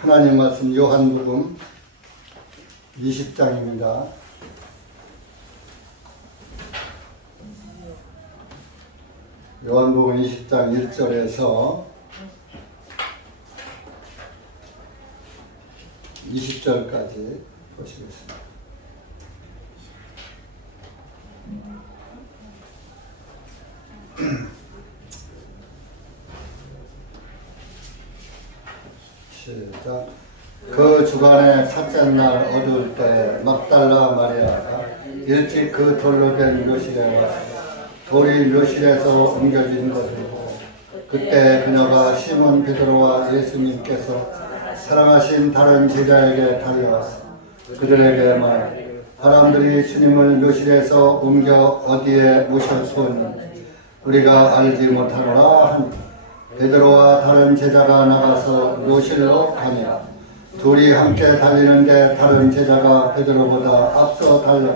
하나님 말씀 요한복음 20장입니다. 요한복음 20장 1절에서 20절까지 보시겠습니다. 시작. 그 주간에 첫째 날 어두울 때 막달라 마리아가 일찍 그 돌로 된 묘실에 와서 돌이 묘실에서 옮겨진 것을 보고 그때 그녀가 시몬 베드로와 예수님께서 사랑하신 다른 제자에게 달려와서 그들에게 말하되 사람들이 주님을 묘실에서 옮겨 어디에 모셔두었는지 우리가 알지 못하노라 하니 베드로와 다른 제자가 나가서 묘실로 가니라. 둘이 함께 달리는데 다른 제자가 베드로보다 앞서 달려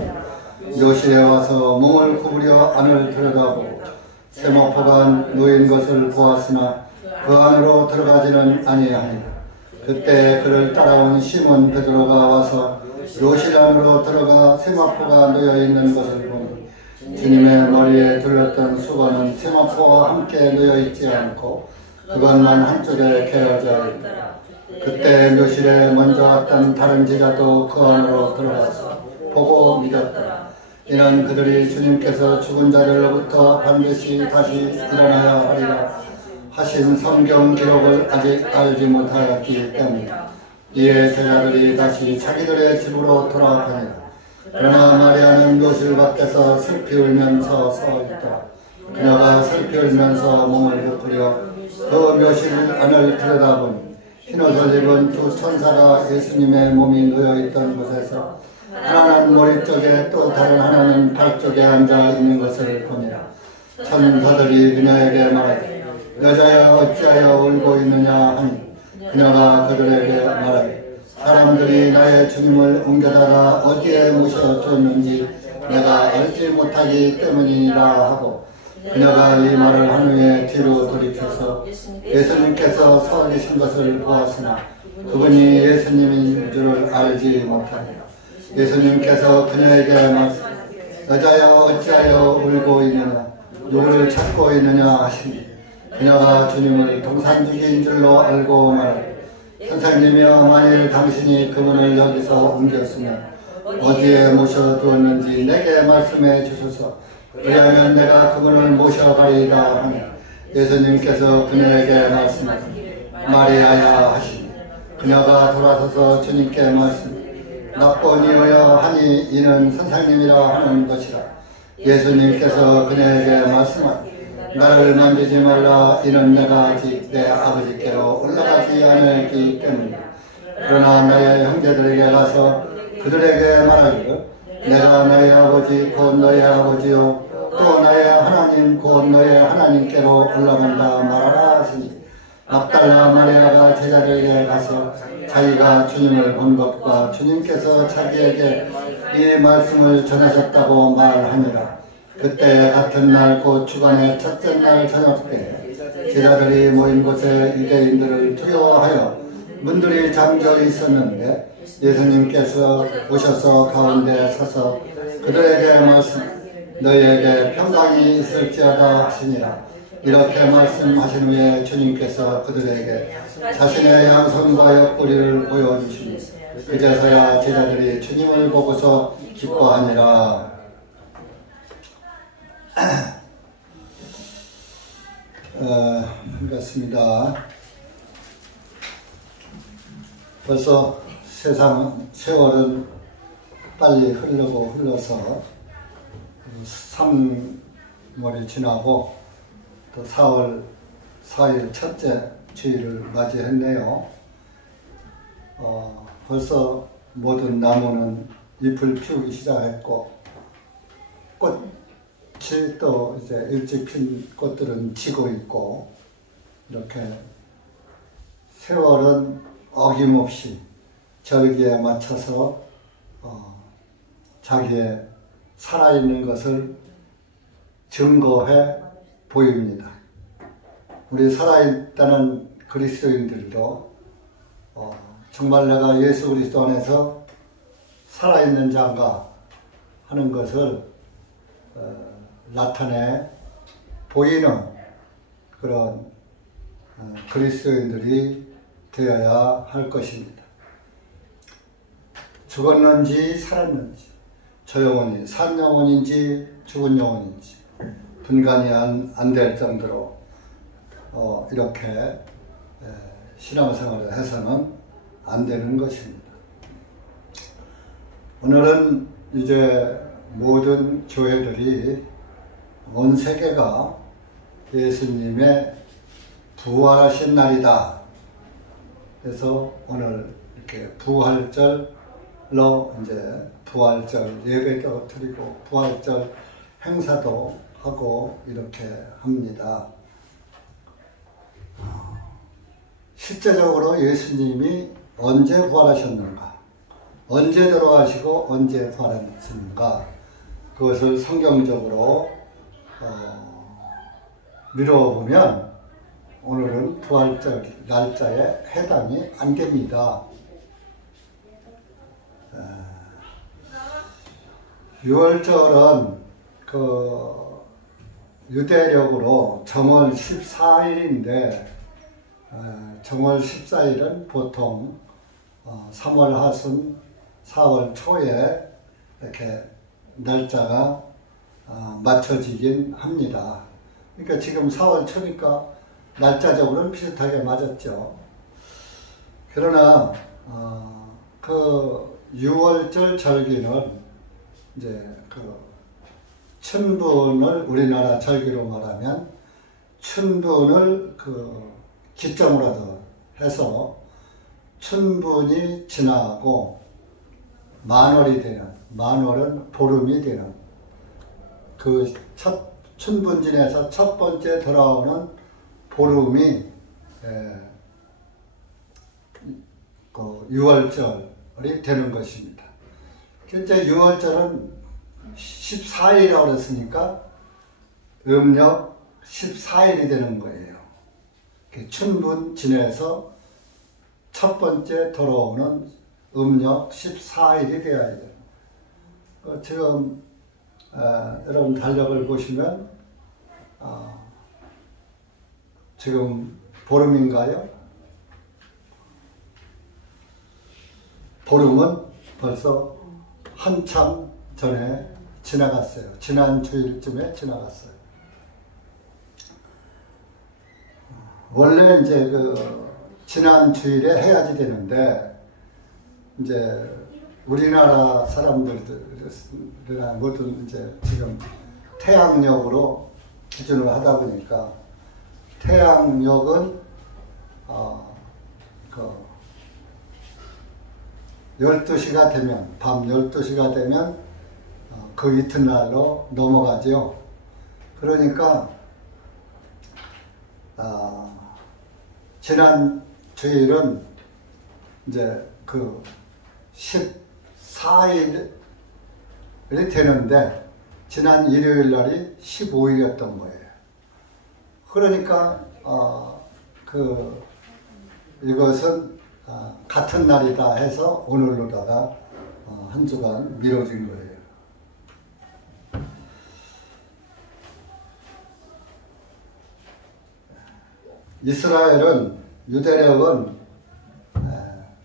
묘실에 와서 몸을 구부려 안을 들여다보고 세마포가 놓인 것을 보았으나 그 안으로 들어가지는 아니하니 그때 그를 따라온 시몬 베드로가 와서 묘실 안으로 들어가 세마포가 놓여 있는 것을 보니 주님의 머리에 둘렀던 수건은 세마포와 함께 놓여 있지 않고 그것만 한쪽에 개어져 있더라. 그때 묘실에 먼저 왔던 다른 제자도 그 안으로 들어가서 보고 믿었더라. 이는 그들이 주님께서 죽은 자들로부터 반드시 다시 일어나야 하리라 하신 성경 기록을 아직 알지 못하였기 때문이다. 이에 제자들이 다시 자기들의 집으로 돌아가니라. 그러나 마리아는 묘실 밖에서 슬피 울면서 서 있더라. 그녀가 슬피 울면서 몸을 부풀려 그 묘실 안을 들여다보니 흰옷을 입은 두 천사가 예수님의 몸이 놓여있던 곳에서 하나는 머리 쪽에 또 다른 하나는 발 쪽에 앉아 있는 것을 보니라. 천사들이 그녀에게 말하되 여자여 어찌하여 울고 있느냐 하니 그녀가 그들에게 말하되 사람들이 나의 주님을 옮겨다가 어디에 모셔두었는지 내가 알지 못하기 때문이라 하고 그녀가 이 말을 한 후에 뒤로 돌이켜서 예수님께서 서 계신 것을 보았으나 그분이 예수님인 줄을 알지 못하니라. 예수님께서 그녀에게 말씀하시되 여자여 어찌하여 울고 있느냐 누구를 찾고 있느냐 하시니 그녀가 주님을 동산주기인 줄로 알고 말하되 선생님이여 만일 당신이 그분을 여기서 옮겼으면 어디에 모셔두었는지 내게 말씀해 주소서. 그리하면 내가 그분을 모셔가리이다 하니 예수님께서 그녀에게 말씀하시되 마리아야 하시니 그녀가 돌아서서 주님께 말씀하시되 나보니오여 하니 이는 선생님이라 하는 것이라. 예수님께서 그녀에게 말씀하시되 나를 만지지 말라. 이는 내가 아직 내 아버지께로 올라가지 않았기 때문이다. 그러나 나의 형제들에게 가서 그들에게 말하기를 내가 너의 아버지 곧 너의 아버지요 또 나의 하나님 곧 너의 하나님께로 올라간다 말하라 하시니 막달라 마리아가 제자들에게 가서 자기가 주님을 본 것과 주님께서 자기에게 이 말씀을 전하셨다고 말하니라. 그때 같은 날 곧 주간의 첫째 날 저녁 때 제자들이 모인 곳에 유대인들을 두려워하여 문들이 잠겨 있었는데 예수님께서 오셔서 가운데 서서 그들에게 말씀 너희에게 평강이 있을지어다 하시니라. 이렇게 말씀하신 후에 주님께서 그들에게 자신의 양손과 옆구리를 보여주시니 그제서야 제자들이 주님을 보고서 기뻐하니라. 반갑습니다. 벌써 세월은 빨리 흘러서 3월이 지나고 또 4월 4일 첫째 주일을 맞이했네요. 벌써 모든 나무는 잎을 피우기 시작했고 꽃이 또 이제 일찍 핀 꽃들은 지고 있고 이렇게 세월은 어김없이 절기에 맞춰서 자기의 살아있는 것을 증거해 보입니다. 우리 살아있다는 그리스도인들도 정말 내가 예수 그리스도 안에서 살아있는 자인가 하는 것을 나타내 보이는 그런 그리스도인들이 되어야 할 것입니다. 죽었는지 살았는지, 저 영혼이 산 영혼인지 죽은 영혼인지 분간이 안 될 정도로 이렇게 신앙생활을 해서는 안 되는 것입니다. 오늘은 이제 모든 교회들이 온 세계가 예수님의 부활하신 날이다. 그래서 오늘 이렇게 부활절로 이제 부활절 예배도 드리고 부활절 행사도 하고 이렇게 합니다. 실제적으로 예수님이 언제 부활하셨는가, 언제 들어가시고 언제 부활하셨는가, 그것을 성경적으로 미뤄보면 오늘은 부활절 날짜에 해당이 안 됩니다. 6월절은 그 유대력으로 정월 14일인데 정월 14일은 보통 3월 하순 4월 초에 이렇게 날짜가 맞춰지긴 합니다. 그러니까 지금 4월 초니까 날짜적으로는 비슷하게 맞았죠. 그러나 그 6월절 절기는 이제 그 춘분을 우리나라 절기로 말하면 춘분을 그 기점으로 해서 춘분이 지나고 만월이 되는, 만월은 보름이 되는 그 첫 춘분 지내서 첫 번째 돌아오는 보름이 그 6월절이 되는 것입니다. 현재 6월절은 14일이라고 그랬으니까 음력 14일이 되는 거예요. 춘분 지내서 첫 번째 돌아오는 음력 14일이 되어야 돼요. 지금 여러분 달력을 보시면 지금 보름인가요? 보름은 벌써 한참 전에 지나갔어요. 지난 주일쯤에 지나갔어요. 원래 이제 그 지난 주일에 해야지 되는데 이제 우리나라 사람들이나 모든 이제 지금 태양력으로 기준을 하다 보니까 태양력은 그 12시가 되면, 밤 12시가 되면 그 이튿날로 넘어가죠. 그러니까 지난 주일은 이제 그 14일이 되는데 지난 일요일 날이 15일이었던 거예요. 그러니까 이것은 같은 날이다 해서 오늘로다가 한 주간 미뤄진 거예요. 이스라엘은 유대력은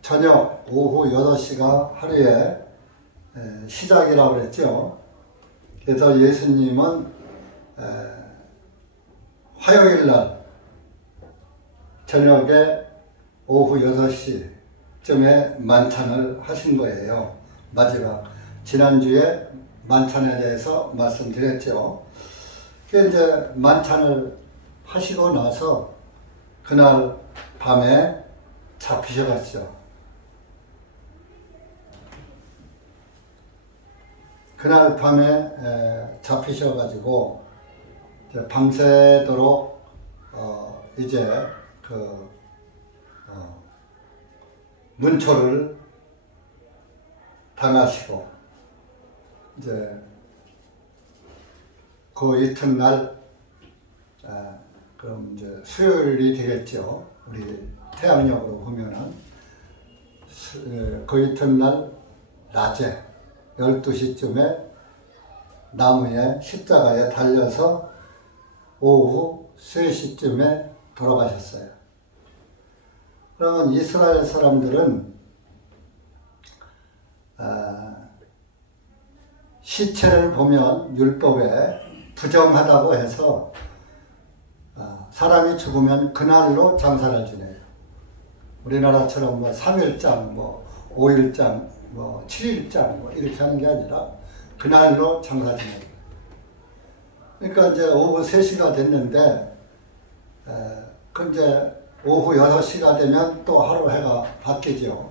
저녁 오후 6시가 하루에 시작이라고 그랬죠. 그래서 예수님은 화요일날 저녁에 오후 6시쯤에 만찬을 하신 거예요. 마지막 지난주에 만찬에 대해서 말씀드렸죠. 이제 만찬을 하시고 나서 그날 밤에 잡히셔갔죠. 그날 밤에 잡히셔가지고 밤새도록 이제 그 문초를 당하시고 이제 그 이튿날 그럼 이제 수요일이 되겠죠. 우리 태양력으로 보면은 그 이튿날 낮에 12시쯤에 나무에 십자가에 달려서 오후 3시쯤에 돌아가셨어요. 그러면 이스라엘 사람들은 시체를 보면 율법에 부정하다고 해서 사람이 죽으면 그날로 장사를 지내요. 우리나라처럼 뭐 3일장, 뭐 5일장, 뭐 7일장 뭐 이렇게 하는 게 아니라 그날로 장사 지내요. 그러니까 이제 오후 3시가 됐는데 이제 오후 6시가 되면 또 하루 해가 바뀌죠.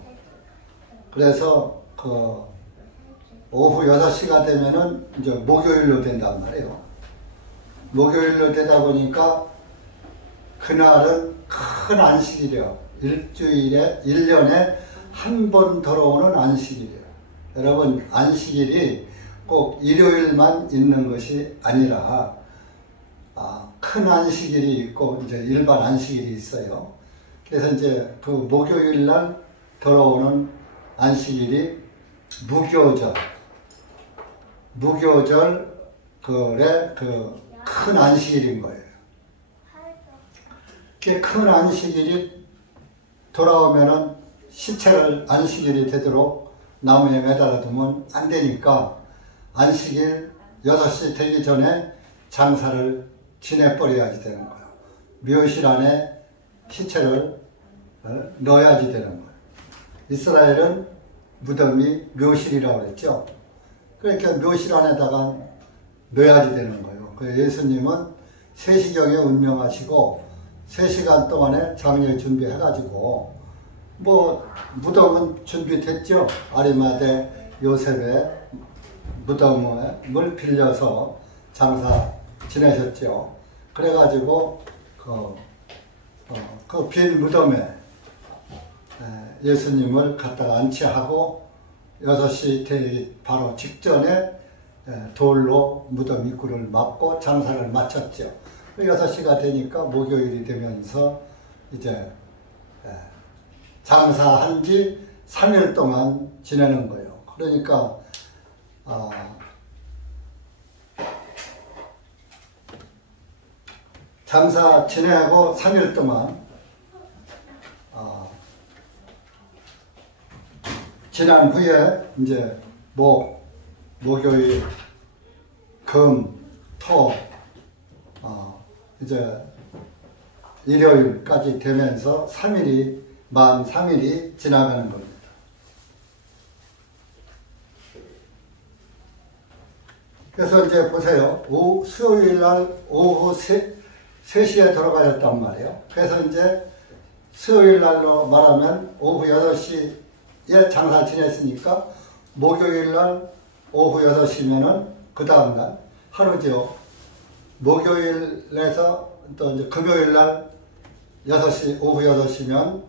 그래서 그 오후 6시가 되면은 이제 목요일로 된단 말이에요. 목요일로 되다 보니까 그날은 큰 안식일이요. 일주일에 1년에 한 번 들어오는 안식일이에요. 여러분, 안식일이 꼭 일요일만 있는 것이 아니라 큰 안식일이 있고 이제 일반 안식일이 있어요. 그래서 이제 그 목요일 날 들어오는 안식일이 무교절의 그 큰 안식일인 거예요. 그 큰 안식일이 돌아오면은 시체를 안식일이 되도록 나무에 매달아 두면 안 되니까 안식일 6시 되기 전에 장사를 지내버려야지 되는 거예요. 묘실 안에 시체를 넣어야지 되는 거예요. 이스라엘은 무덤이 묘실이라고 그랬죠. 그러니까 묘실 안에다가 넣어야지 되는 거예요. 그래서 예수님은 3시경에 운명하시고 3시간 동안에 장례 준비해가지고 뭐 무덤은 준비됐죠. 아리마대 요셉의 무덤을 빌려서 장사 지내셨죠. 그래가지고 그 빈 무덤에 예수님을 갖다가 안치하고 6시 되기 바로 직전에 돌로 무덤 입구를 막고 장사를 마쳤죠. 6시가 되니까 목요일이 되면서 이제 장사한 지 3일 동안 지내는 거예요. 그러니까 장사 지내고 3일 동안 지난 후에 이제 목요일, 금, 토, 이제 일요일까지 되면서 3일이 지나가는 겁니다. 그래서 이제 보세요. 수요일 날 오후 3시에 돌아가셨단 말이에요. 그래서 이제 수요일 날로 말하면 오후 6시에 장사 지냈으니까 목요일 날 오후 6시면은 그 다음날 하루죠. 목요일에서 또 이제 금요일 날 6시, 오후 6시면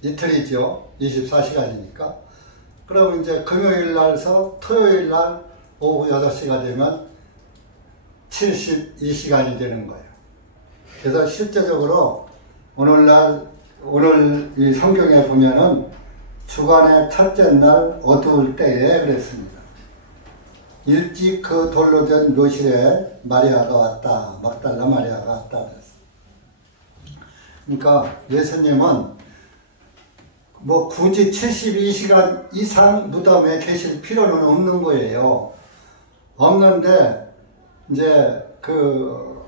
이틀이죠. 24시간이니까. 그럼 이제 금요일 날서 토요일 날 오후 6시가 되면 72시간이 되는 거예요. 그래서 실제적으로 오늘 이 성경에 보면은 주간의 첫째 날 어두울 때에 그랬습니다. 일찍 그 돌로 된 묘실에 마리아가 왔다. 막달라 마리아가 왔다. 그랬어요. 그러니까 예수님은 뭐 굳이 72시간 이상 무덤에 계실 필요는 없는 거예요. 없는데 이제 그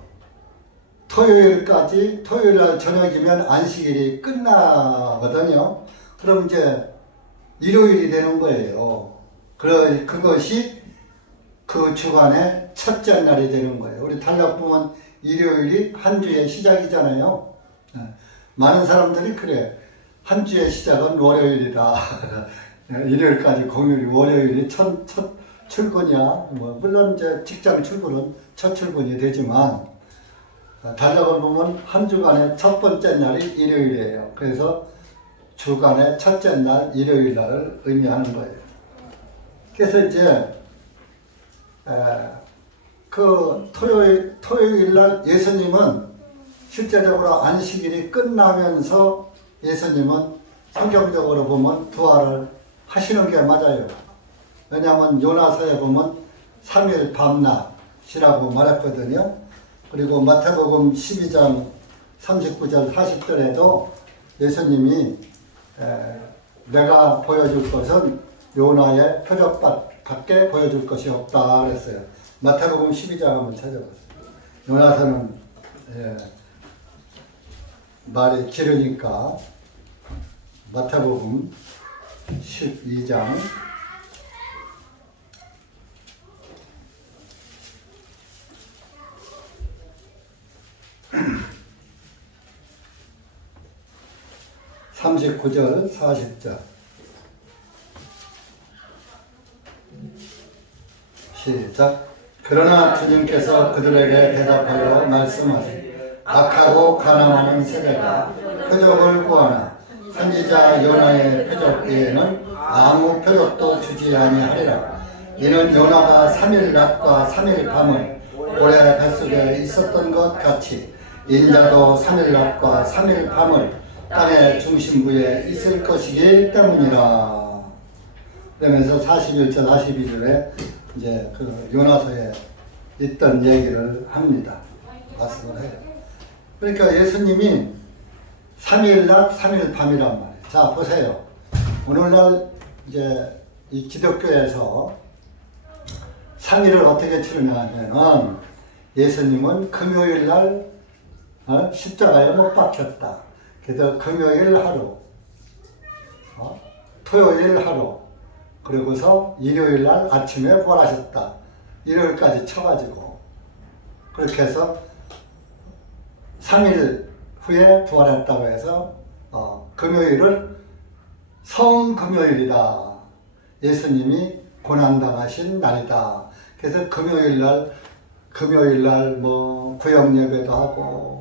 토요일 날 저녁이면 안식일이 끝나거든요. 그럼 이제 일요일이 되는 거예요. 그것이 그 주간의 첫째 날이 되는 거예요. 우리 달력 보면 일요일이 한 주의 시작이잖아요. 많은 사람들이 그래. 한 주의 시작은 월요일이다. 일요일까지 공휴일이 월요일이 첫 출근이야. 뭐 물론 이제 직장 출근은 첫 출근이 되지만 달력을 보면 한 주간의 첫 번째 날이 일요일이에요. 그래서 주간의 첫째 날 일요일 날을 의미하는 거예요. 그래서 이제 그 토요일 날 예수님은 실제적으로 안식일이 끝나면서 예수님은 성경적으로 보면 부활을 하시는 게 맞아요. 왜냐하면 요나서에 보면 3일 밤낮이라고 말했거든요. 그리고 마태복음 12장 39절 40절에도 예수님이 내가 보여줄 것은 요나의 표적밖에 보여줄 것이 없다 그랬어요. 마태복음 12장 한번 찾아보세요. 요나서는 말이 길으니까 마태복음 12장 39절 40절 시작. 그러나 주님께서 그들에게 대답하여 말씀하시되 악하고 가난하는 세대가 표적을 구하나 선지자 요나의 표적 외에는 아무 표적도 주지 아니하리라. 이는 요나가 3일 낮과 3일 밤을 고래 뱃속에 있었던 것 같이 인자도 3일 낮과 3일 밤을 땅의 중심부에 있을 것이기 때문이라. 그러면서 41절 42절에 이제 그 요나서에 있던 얘기를 합니다. 말씀을 해요. 그러니까 예수님이 3일 낮 3일 밤이란 말이에요. 자 보세요. 오늘날 이제 이 기독교에서 3일을 어떻게 치르냐 하면은 예수님은 금요일날 십자가에 못 박혔다. 그래서 금요일 하루, 토요일 하루, 그리고서 일요일날 아침에 부활하셨다. 일요일까지 쳐가지고 그렇게 해서 3일 후에 부활했다고 해서 금요일을 성금요일이다. 예수님이 고난당하신 날이다. 그래서 금요일날 뭐 구역예배도 하고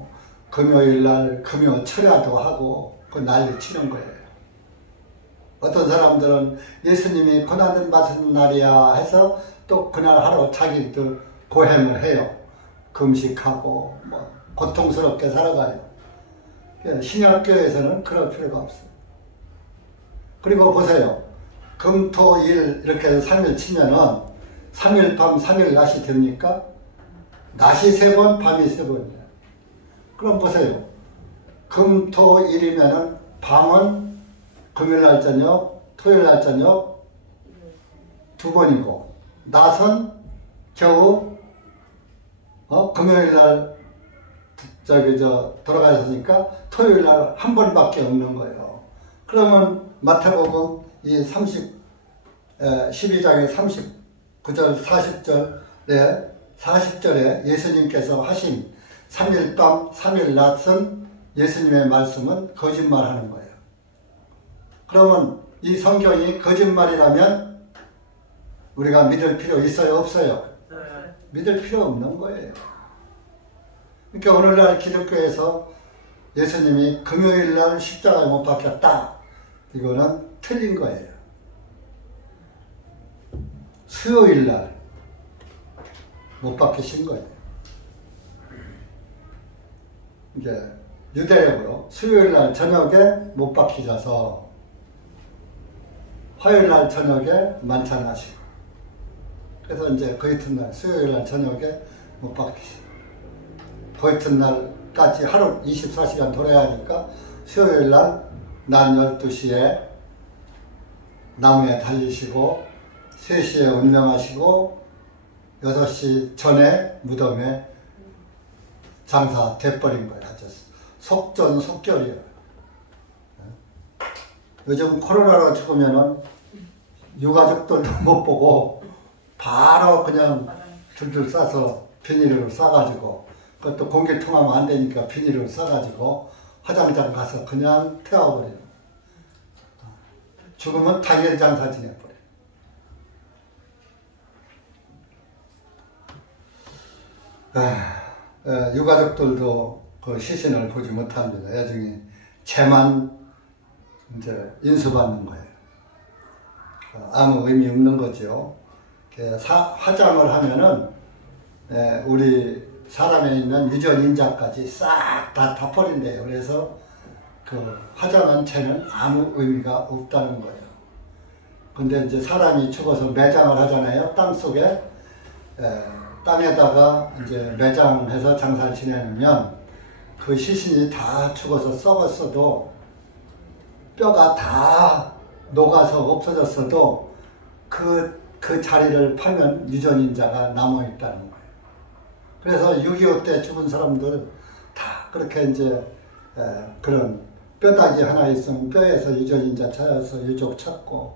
금요일날 금요 철야도 하고 그 난리 치는 거예요. 어떤 사람들은 예수님이 고난을 받은 날이야 해서 또 그날 하루 자기들 고행을 해요. 금식하고 뭐 고통스럽게 살아가요. 신약교에서는 그럴 필요가 없어요. 그리고 보세요. 금, 토, 일 이렇게 해서 3일 치면은 3일 밤 3일 낮이 됩니까? 낮이 3번 밤이 3번이에요. 그럼 보세요. 금, 토, 일이면은 밤은 금요일날 저녁, 토요일날 저녁 2번이고 낮은 겨우 금요일날 돌아가셨으니까 토요일날 1번밖에 없는 거예요. 그러면 마태복음 이 12장의 39절 40절에 예수님께서 하신 3일 밤 3일 낮은 예수님의 말씀은 거짓말하는 거예요. 그러면 이 성경이 거짓말이라면 우리가 믿을 필요 있어요? 없어요? 믿을 필요 없는 거예요. 그러니까 오늘날 기독교에서 예수님이 금요일날 십자가에 못 박혔다. 이거는 틀린 거예요. 수요일날 못 박히신 거예요. 이제 유대력으로 수요일날 저녁에 못 박히셔서 화요일날 저녁에 만찬하시고 그래서 이제 그 이튿날 수요일날 저녁에 못 박히시고 그 이튿날까지 하루 24시간 돌아야 하니까 수요일날 낮 12시에 나무에 달리시고 3시에 운명하시고 6시 전에 무덤에 장사 돼버린 거예요. 아주 속전속결이에요. 요즘 코로나로 죽으면은 유가족들도 못 보고 바로 그냥 줄줄 싸서 비닐을 싸가지고 그것도 공기 통하면 안 되니까 비닐을 싸가지고 화장장 가서 그냥 태워버려요. 죽으면 당일 장사 지내버려요. 유가족들도 그 시신을 보지 못합니다. 나중에 재만 이제 인수받는 거예요. 아무 의미 없는 거죠. 화장을 하면은 우리 사람에 있는 유전 인자까지 싹 다 버린대요. 그래서 그 화장한 채는 아무 의미가 없다는 거예요. 근데 이제 사람이 죽어서 매장을 하잖아요. 땅 속에. 땅에다가 이제 매장해서 장사를 지내면 그 시신이 다 죽어서 썩었어도 뼈가 다 녹아서 없어졌어도 그 자리를 파면 유전인자가 남아있다는 거예요. 그래서 6.25 때 죽은 사람들 다 그렇게 이제 그런 뼈다귀 하나 있으면 뼈에서 유전인자 찾아서 유족 찾고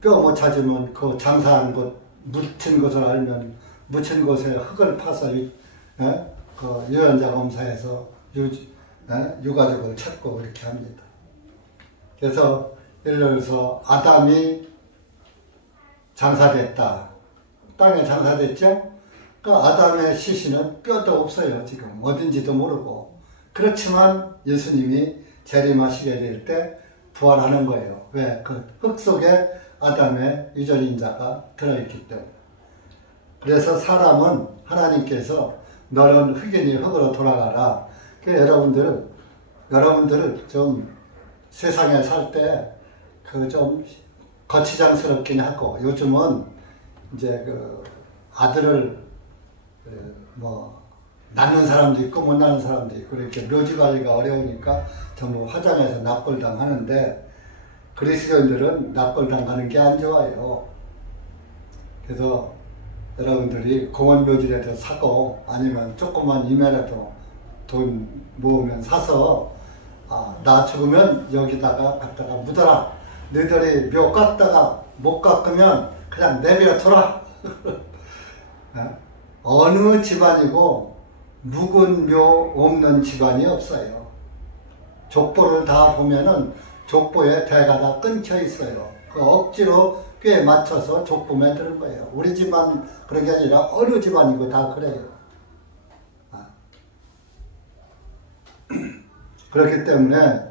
뼈 못 찾으면 그 장사한 곳 묻힌 곳을 알면 묻힌 곳에 흙을 파서 그 유전자 검사해서 유가족을 찾고 이렇게 합니다. 그래서 예를 들어서 아담이 장사됐다. 땅에 장사됐죠? 그 아담의 시신은 뼈도 없어요. 지금 어딘지도 모르고. 그렇지만 예수님이 재림하시게 될 때 부활하는 거예요. 왜? 그 흙 속에 아담의 유전인자가 들어있기 때문에. 그래서 사람은 하나님께서 너는 흙이니 흙으로 돌아가라. 여러분들을 좀 세상에 살 때 그 좀 거치장스럽긴 하고, 요즘은 이제 그 아들을 뭐 낳는 사람도 있고 못 낳는 사람도 있고 이렇게 묘지 관리가 어려우니까 전부 화장해서 납골당 하는데, 그리스도인들은 납골당 가는 게 안 좋아요. 그래서 여러분들이 공원 묘지라도 사고 아니면 조그만 임에라도 돈 모으면 사서 나 죽으면 여기다가 갖다가 묻어라. 너희들이 묘 깎다가 못 깎으면 그냥 내버려 둬라. 어느 집안이고 묵은 묘 없는 집안이 없어요. 족보를 다 보면은 족보에 대가 다 끊겨 있어요. 그 억지로 꽤 맞춰서 족보 만드는 거예요. 우리 집안 그런 게 아니라 어느 집안이고 다 그래요. 그렇기 때문에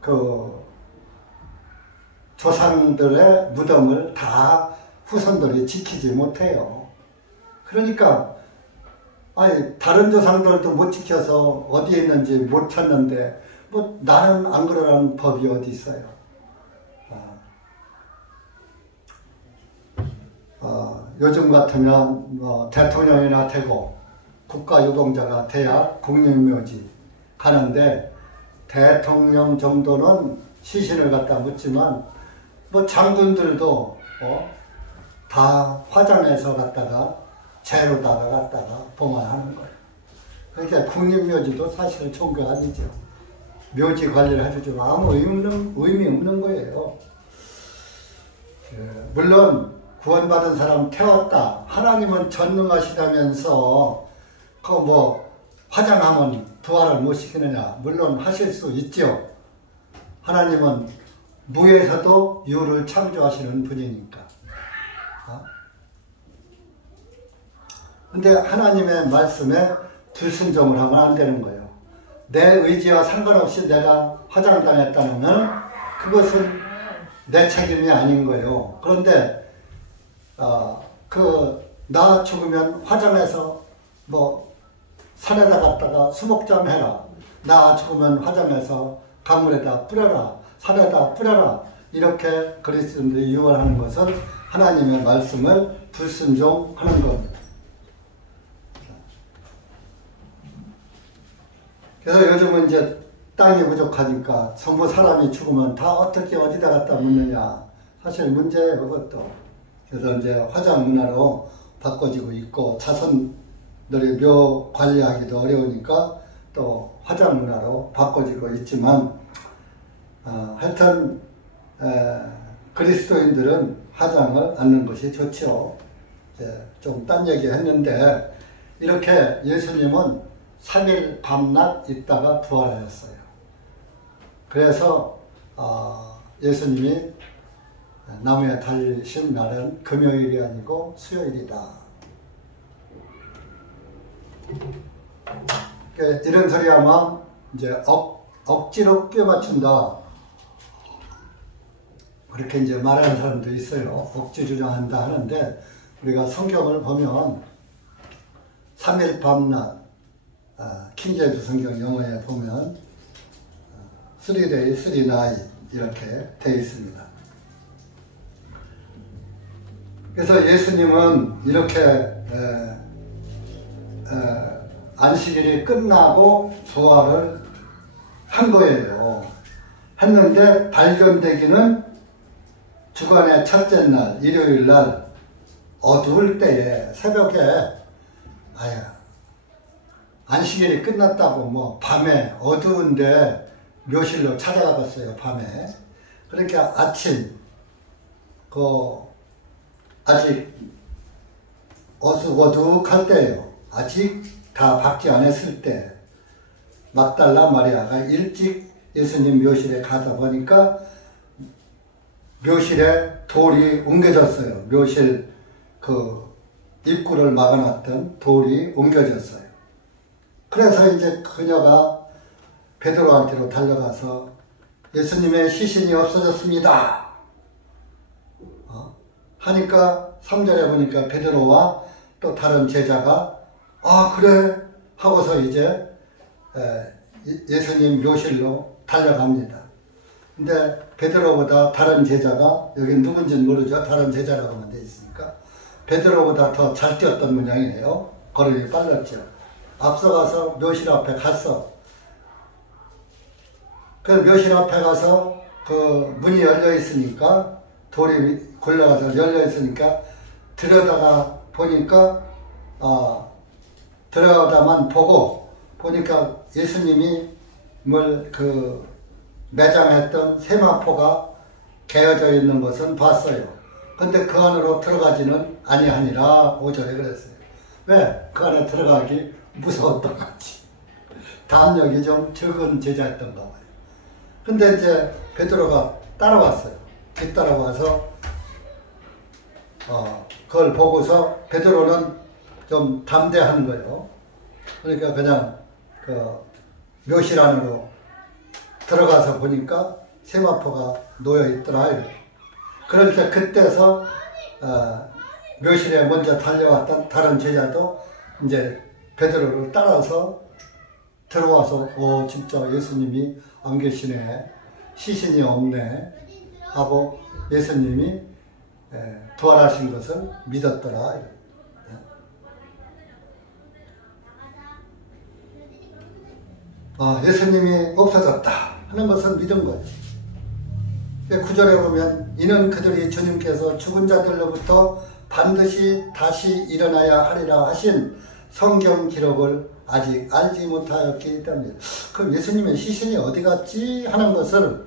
그 조상들의 무덤을 다 후손들이 지키지 못해요. 그러니까 다른 조상들도 못 지켜서 어디에 있는지 못 찾는데 뭐 나는 안 그러라는 법이 어디 있어요. 요즘 같으면 뭐 대통령이나 되고 국가유공자가 돼야 국립묘지 가는데, 대통령 정도는 시신을 갖다 묻지만 뭐 장군들도 다 화장해서 갖다가 재로다가 갖다가 봉헌하는 거예요. 그러니까 국립묘지도 사실 종교 아니죠. 묘지 관리를 해주지만 아무 의미 없는 거예요. 물론 구원받은 사람 태웠다. 하나님은 전능하시다면서 그 뭐 화장하면 부활을 못 시키느냐? 물론 하실 수 있죠. 하나님은 무에서도 유를 창조하시는 분이니까. 근데 하나님의 말씀에 불순종을 하면 안 되는 거예요. 내 의지와 상관없이 내가 화장당했다면 그것은 내 책임이 아닌 거예요. 그런데 나 죽으면 화장해서 뭐 산에다 갔다가 수목장 해라. 나 죽으면 화장해서 강물에다 뿌려라. 산에다 뿌려라. 이렇게 그리스도인들이 유언하는 것은 하나님의 말씀을 불순종하는 겁니다. 그래서 요즘은 이제 땅이 부족하니까 전부 사람이 죽으면 다 어떻게 어디다 갖다 묻느냐. 사실 문제예요, 그것도. 그래서 이제 화장 문화로 바꿔지고 있고, 자손들이 묘 관리하기도 어려우니까 또 화장 문화로 바꿔지고 있지만, 하여튼 그리스도인들은 화장을 않는 것이 좋죠. 좀 딴 얘기 했는데, 이렇게 예수님은 3일 밤낮 있다가 부활하셨어요. 그래서 예수님이 나무에 달리신 날은 금요일이 아니고 수요일이다. 이런 소리 하면 이제 억지로 꿰맞춘다. 그렇게 이제 말하는 사람도 있어요. 억지 주장한다 하는데, 우리가 성경을 보면 3일 밤낮 킹제임스 성경 영어에 보면 3day, 3night 이렇게 되어 있습니다. 그래서 예수님은 이렇게 안식일이 끝나고 부활을 한 거예요. 했는데 발견되기는 주간의 첫째 날, 일요일 날 어두울 때에 새벽에 안식일이 끝났다고 뭐 밤에 어두운데 묘실로 찾아가봤어요. 밤에. 그러니까 아침 아직 어둑어둑할 때예요. 아직 다 박지 않았을 때 막달라 마리아가 일찍 예수님 묘실에 가다 보니까 묘실에 돌이 옮겨졌어요. 묘실 입구를 막아놨던 돌이 옮겨졌어요. 그래서 이제 그녀가 베드로한테로 달려가서 예수님의 시신이 없어졌습니다. 하니까 3절에 보니까 베드로와 또 다른 제자가 그래 하고서 이제 예수님 묘실로 달려갑니다. 근데 베드로보다 다른 제자가, 여기 누군지는 모르죠. 다른 제자라고만 돼 있으니까 베드로보다 더 잘 뛰었던 모양이에요. 걸음이 빨랐죠. 앞서가서 묘실 앞에 갔어. 그 묘실 앞에 가서 그 문이 열려 있으니까, 돌이 굴러가서 열려 있으니까 들여다가 보니까 들어가다만 보니까 예수님이 매장했던 세마포가 개어져 있는 것은 봤어요. 근데 그 안으로 들어가지는 아니하니라 5절에 그랬어요. 왜? 그 안에 들어가기 무서웠던 거지. 담력이 좀 적은 제자였던가 봐요. 근데 이제 베드로가 따라왔어요. 뒤따라와서 그걸 보고서 베드로는 좀 담대한 거예요. 그러니까 그냥 묘실 안으로 들어가서 보니까 세마포가 놓여 있더라. 그러니까 그때서 묘실에 먼저 달려왔던 다른 제자도 이제 베드로를 따라서 들어와서 진짜 예수님이 안 계시네, 시신이 없네 하고 예수님이 부활하신 것을 믿었더라. 예수님이 없어졌다 하는 것을 믿은 거예요. 9절에 보면 이는 그들이 주님께서 죽은 자들로부터 반드시 다시 일어나야 하리라 하신 성경 기록을 아직 알지 못하였기 때문에, 그럼 예수님의 시신이 어디 갔지 하는 것을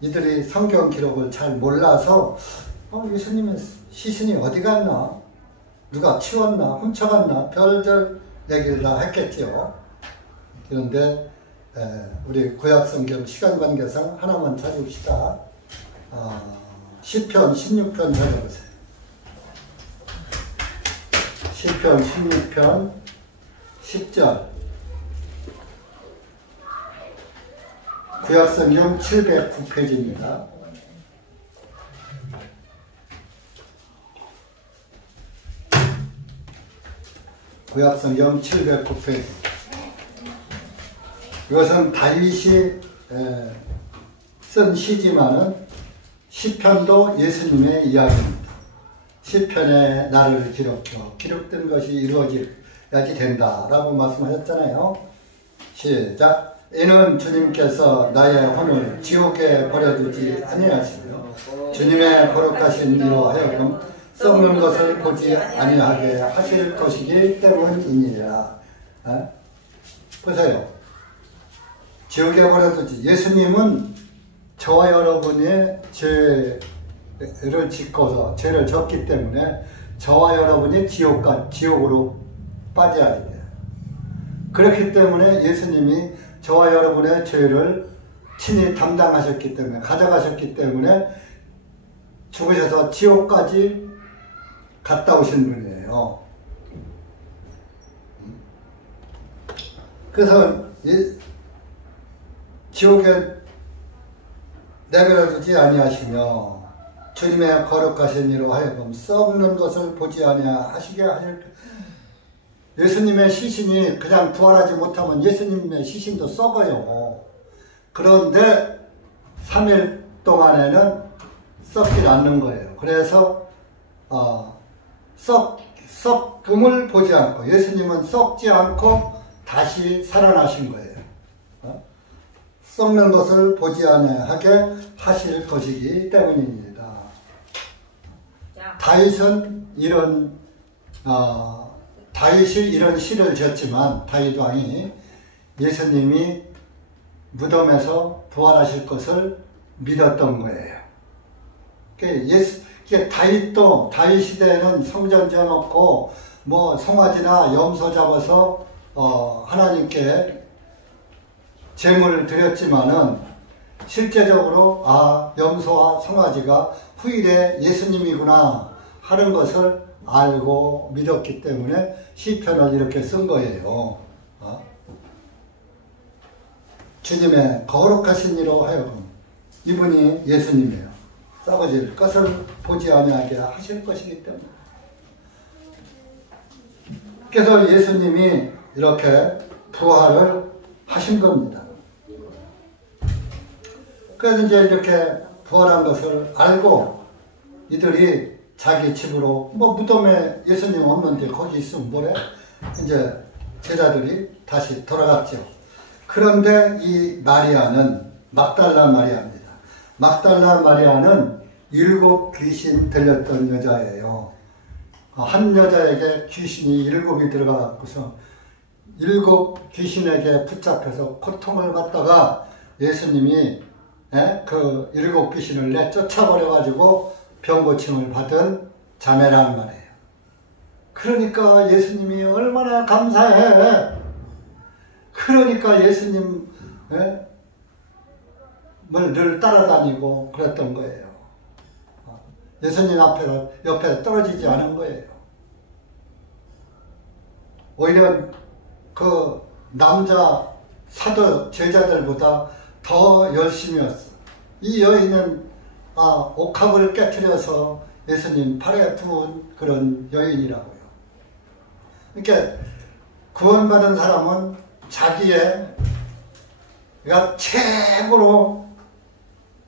이들이 성경 기록을 잘 몰라서 예수님의 시신이 어디 갔나, 누가 치웠나, 훔쳐갔나, 별별 얘기를 다 했겠죠. 그런데 우리 구약성경 시간 관계상 하나만 찾읍시다. 시편 16편 찾아보세요. 시편 16편 10절. 구약성경 709페이지입니다. 구약성경 709페이지. 이것은 다윗이 쓴 시지만은 시편도 예수님의 이야기입니다. 시편의 나를 기록해 기록된 것이 이루어져야지 된다라고 말씀하셨잖아요. 시작. 이는 주님께서 나의 혼을 지옥에 버려두지 아니하시며 주님의 거룩하신 이로 하여금 썩는 것을 보지 아니하게 하실 것이기 때문이니라. 보세요. 지옥에 버려두지. 예수님은 저와 여러분의 죄를 짓고서 죄를 졌기 때문에 저와 여러분이 지옥으로 빠져야 돼요. 그렇기 때문에 예수님이 저와 여러분의 죄를 친히 담당하셨기 때문에, 가져가셨기 때문에 죽으셔서 지옥까지 갔다 오신 분이에요. 그래서 지옥에 내버려두지 아니하시며 주님의 거룩하신 이로 하여금 썩는 것을 보지 아니하시게 하실. 예수님의 시신이 그냥 부활하지 못하면 예수님의 시신도 썩어요. 그런데 3일 동안에는 썩질 않는 거예요. 그래서 썩음을 보지 않고, 예수님은 썩지 않고 다시 살아나신 거예요. 썩는 것을 보지 아니하게 하실 것이기 때문입니다. 다윗이 이런 시를 지었지만, 다윗 왕이 예수님이 무덤에서 부활하실 것을 믿었던 거예요. 다윗 시대에는 성전 지어놓고 뭐 송아지나 염소 잡아서 하나님께 제물을 드렸지만은, 실제적으로 염소와 송아지가 후일에 예수님이구나 하는 것을 알고 믿었기 때문에 시편을 이렇게 쓴 거예요. 주님의 거룩하신 이로 하여금 이분이 예수님이에요. 썩어질 것을 보지 아니하게 하실 것이기 때문에. 그래서 예수님이 이렇게 부활을 하신 겁니다. 그래서 이제 이렇게 부활한 것을 알고 이들이 자기 집으로, 무덤에 예수님 없는데 거기 있으면 뭐래? 이제 제자들이 다시 돌아갔죠. 그런데 이 마리아는 막달라 마리아입니다. 막달라 마리아는 7 귀신 들렸던 여자예요. 한 여자에게 귀신이 7이 들어가고서 7 귀신에게 붙잡혀서 고통을 받다가 예수님이 그 7 귀신을 내쫓아버려가지고 병고침을 받은 자매란 말이에요. 그러니까 예수님이 얼마나 감사해. 그러니까 예수님을 늘 따라다니고 그랬던 거예요. 예수님 옆에 떨어지지 않은 거예요. 오히려 그 남자 사도 제자들보다 더 열심히 했어. 이 여인은 옥합을 깨트려서 예수님 팔에 두은 그런 여인이라고요. 그러니까 구원받은 사람은 자기가 최고로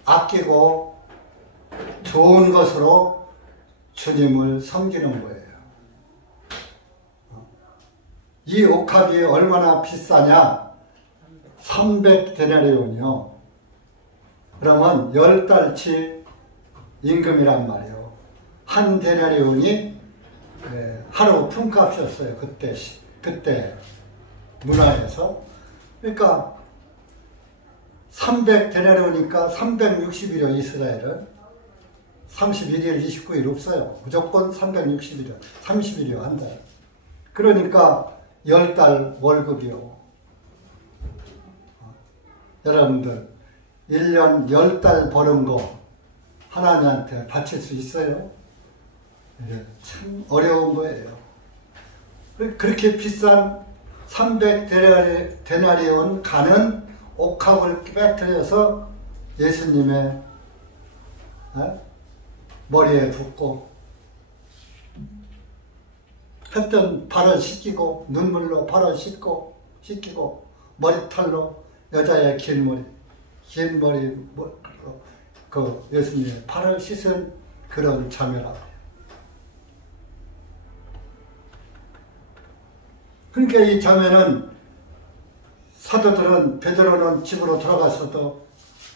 아끼고 좋은 것으로 주님을 섬기는 거예요. 이 옥합이 얼마나 비싸냐? 300데나리온이요. 그러면 10달치 임금이란 말이에요. 한 데나리온이 하루 품값이었어요. 그때 문화에서. 그러니까 300데나리온이니까 360일이요. 이스라엘은 31일, 29일 없어요. 무조건 360일이요. 30일이요. 한 달. 그러니까 10달 월급이요. 여러분들 1년 10달 버는 거 하나님한테 바칠 수 있어요? 참 어려운 거예요. 그렇게 비싼 300데나리온 가는 옥합을 빼뜨려서 예수님의 머리에 붓고 했던 발을 씻기고, 눈물로 발을 씻기고 머리털로 여자의 긴 머리 그 예수님의 발을 씻은 그런 자매라. 그러니까 이 자매는, 사도들은 베드로는 집으로 돌아가서도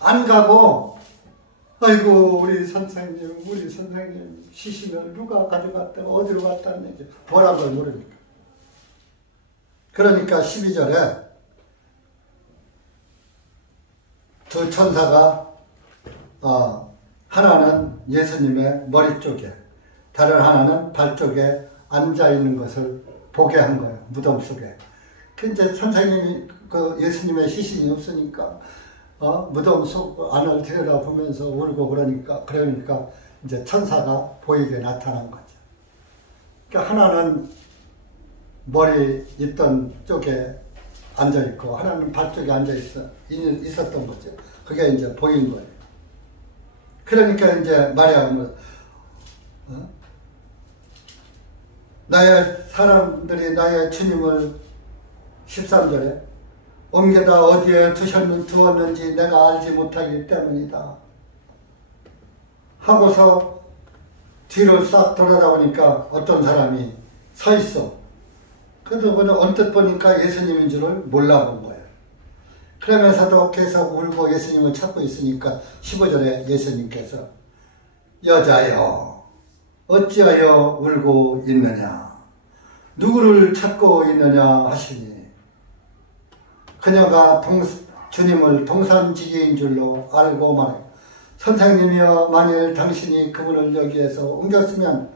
안 가고, 아이고 우리 선생님 시신을 누가 가져갔다 어디로 갔다는 얘기, 보란 걸 모르니까. 그러니까 12절에 두 천사가 하나는 예수님의 머리 쪽에, 다른 하나는 발 쪽에 앉아 있는 것을 보게 한 거예요. 무덤 속에. 근데 선생님이 예수님의 시신이 없으니까 무덤 속 안을 들여다보면서 울고 그러니까 이제 천사가 보이게 나타난 거죠. 그러니까 하나는 머리 있던 쪽에 앉아 있고 하나는 발 쪽에 앉아 있었던 거죠. 그게 이제 보인 거예요. 그러니까 이제 마리아가 나의 사람들이 나의 주님을 13절에 옮겨다 어디에 두었는지 내가 알지 못하기 때문이다 하고서 뒤를 싹 돌아다보니까 어떤 사람이 서 있어. 그래도 언뜻 보니까 예수님인 줄을 몰라본 거예요. 그러면서도 계속 울고 예수님을 찾고 있으니까 15절에 예수님께서 여자여 어찌하여 울고 있느냐 누구를 찾고 있느냐 하시니 그녀가 주님을 동산지기인 줄로 알고 말해요. 선생님이여 만일 당신이 그분을 여기에서 옮겼으면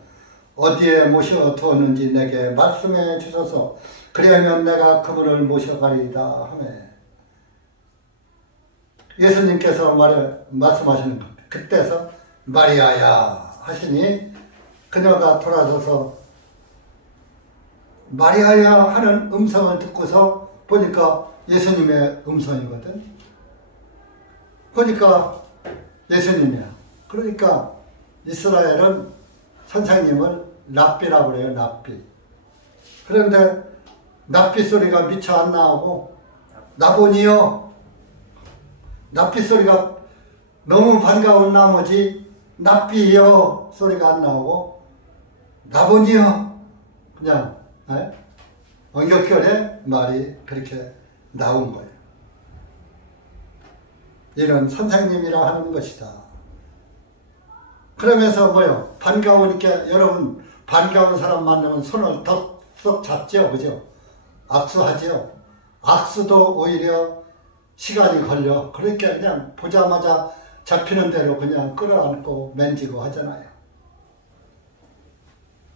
어디에 모셔 두었는지 내게 말씀해 주소서. 그리하면 내가 그분을 모셔가리이다 하며 예수님께서 말씀하시는 겁니다. 그때서 마리아야 하시니 그녀가 돌아서서 마리아야 하는 음성을 듣고서 보니까 예수님의 음성이거든. 보니까 예수님이야. 그러니까 이스라엘은 선생님을 랍비라고 그래요. 랍비. 그런데 랍비 소리가 미처 안 나오고 나보니요. 랍비 소리가 너무 반가운 나머지 랍비요 소리가 안 나오고 나보니요. 그냥 원격결에 말이 그렇게 나온 거예요. 이런 선생님이라 하는 것이다. 그러면서 뭐요? 반가우니까 여러분 반가운 사람 만나면 손을 덥석 잡죠. 그죠? 악수하죠. 악수도 오히려 시간이 걸려. 그러니까 그냥 보자마자 잡히는 대로 그냥 끌어안고 만지고 하잖아요.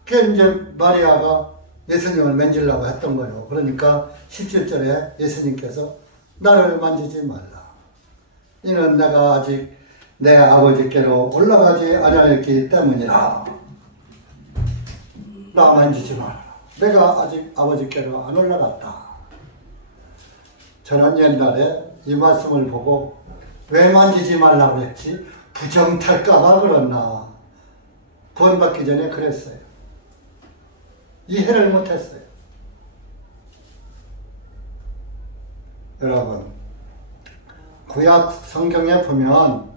그게 이제 마리아가 예수님을 만지려고 했던 거예요. 그러니까 17절에 예수님께서 나를 만지지 말라. 이는 내가 아직 내 아버지께로 올라가지 아니하였기 때문이라. 나 만지지 마라. 내가 아직 아버지께로 안 올라갔다. 저는 옛날에 이 말씀을 보고 왜 만지지 말라고 했지? 부정탈까봐 그랬나. 구원받기 전에 그랬어요. 이해를 못했어요. 여러분, 구약 성경에 보면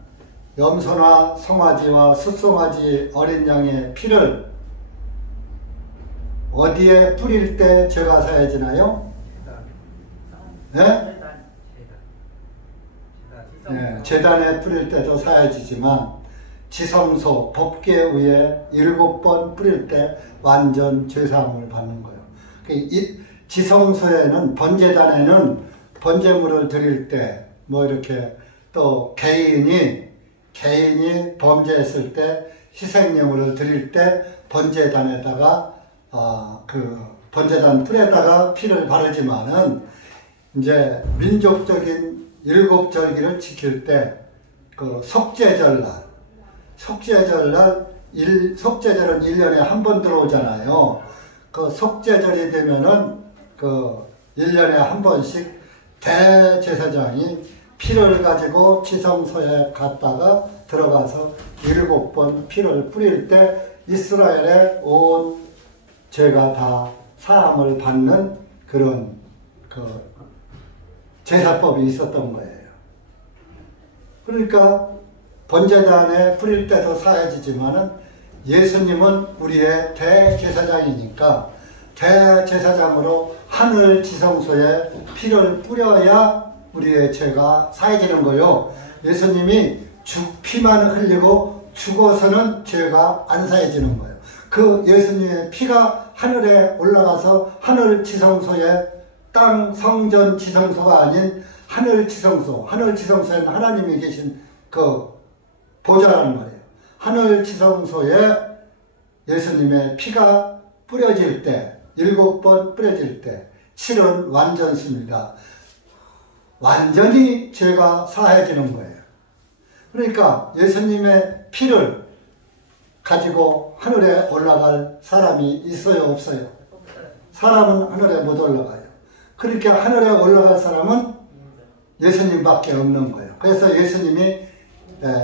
염소나 송아지와 숫송아지 어린 양의 피를 어디에 뿌릴 때 죄가 사해지나요? 네? 네, 재단에 뿌릴 때도 사해지지만 지성소, 법궤 위에 7번 뿌릴 때 완전 죄사함을 받는 거예요. 이 지성소에는 번제단에는 번제물을 드릴 때 뭐 이렇게 또 개인이 범죄했을 때 희생예물을 드릴 때 번제단에다가 그 번제단 뿔에다가 피를 바르지만은 이제 민족적인 7절기를 지킬 때 그 속죄절날 속죄절은 1년에 한 번 들어오잖아요. 그 속죄절이 되면은 그 1년에 한 번씩 대제사장이 피를 가지고 지성소에 갔다가 들어가서 7번 피를 뿌릴 때 이스라엘의 온 죄가 다 사함을 받는 그런 그 제사법이 있었던 거예요. 그러니까 번제단에 뿌릴 때도 사해지지만은 예수님은 우리의 대제사장이니까 대제사장으로 하늘 지성소에 피를 뿌려야 우리의 죄가 사해지는 거요. 예수님이 피만 흘리고 죽어서는 죄가 안 사해지는 거예요. 그 예수님의 피가 하늘에 올라가서 하늘 지성소에 땅 성전 지성소가 아닌 하늘 지성소, 하늘 지성소에는 하나님이 계신 그 보좌라는 말이에요. 하늘 지성소에 예수님의 피가 뿌려질 때 7번 뿌려질 때 7은 완전수입니다. 완전히 죄가 사해지는 거예요. 그러니까 예수님의 피를 가지고 하늘에 올라갈 사람이 있어요, 없어요? 사람은 하늘에 못 올라가요. 그러니까 하늘에 올라갈 사람은 예수님밖에 없는 거예요. 그래서 예수님이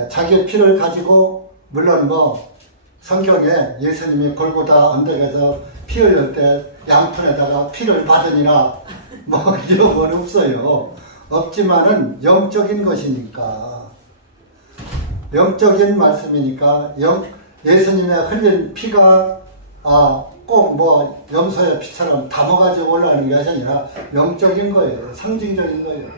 자기의 피를 가지고 물론 뭐 성경에 예수님이 골고다 언덕에서 피 흘릴 때 양푼에다가 피를 받으니라 뭐 이런 건 없어요. 없지만은 영적인 것이니까, 영적인 말씀이니까 예수님의 흘린 피가 꼭 뭐 염소의 피처럼 담아가지고 올라가는 것이 아니라 영적인 거예요. 상징적인 거예요.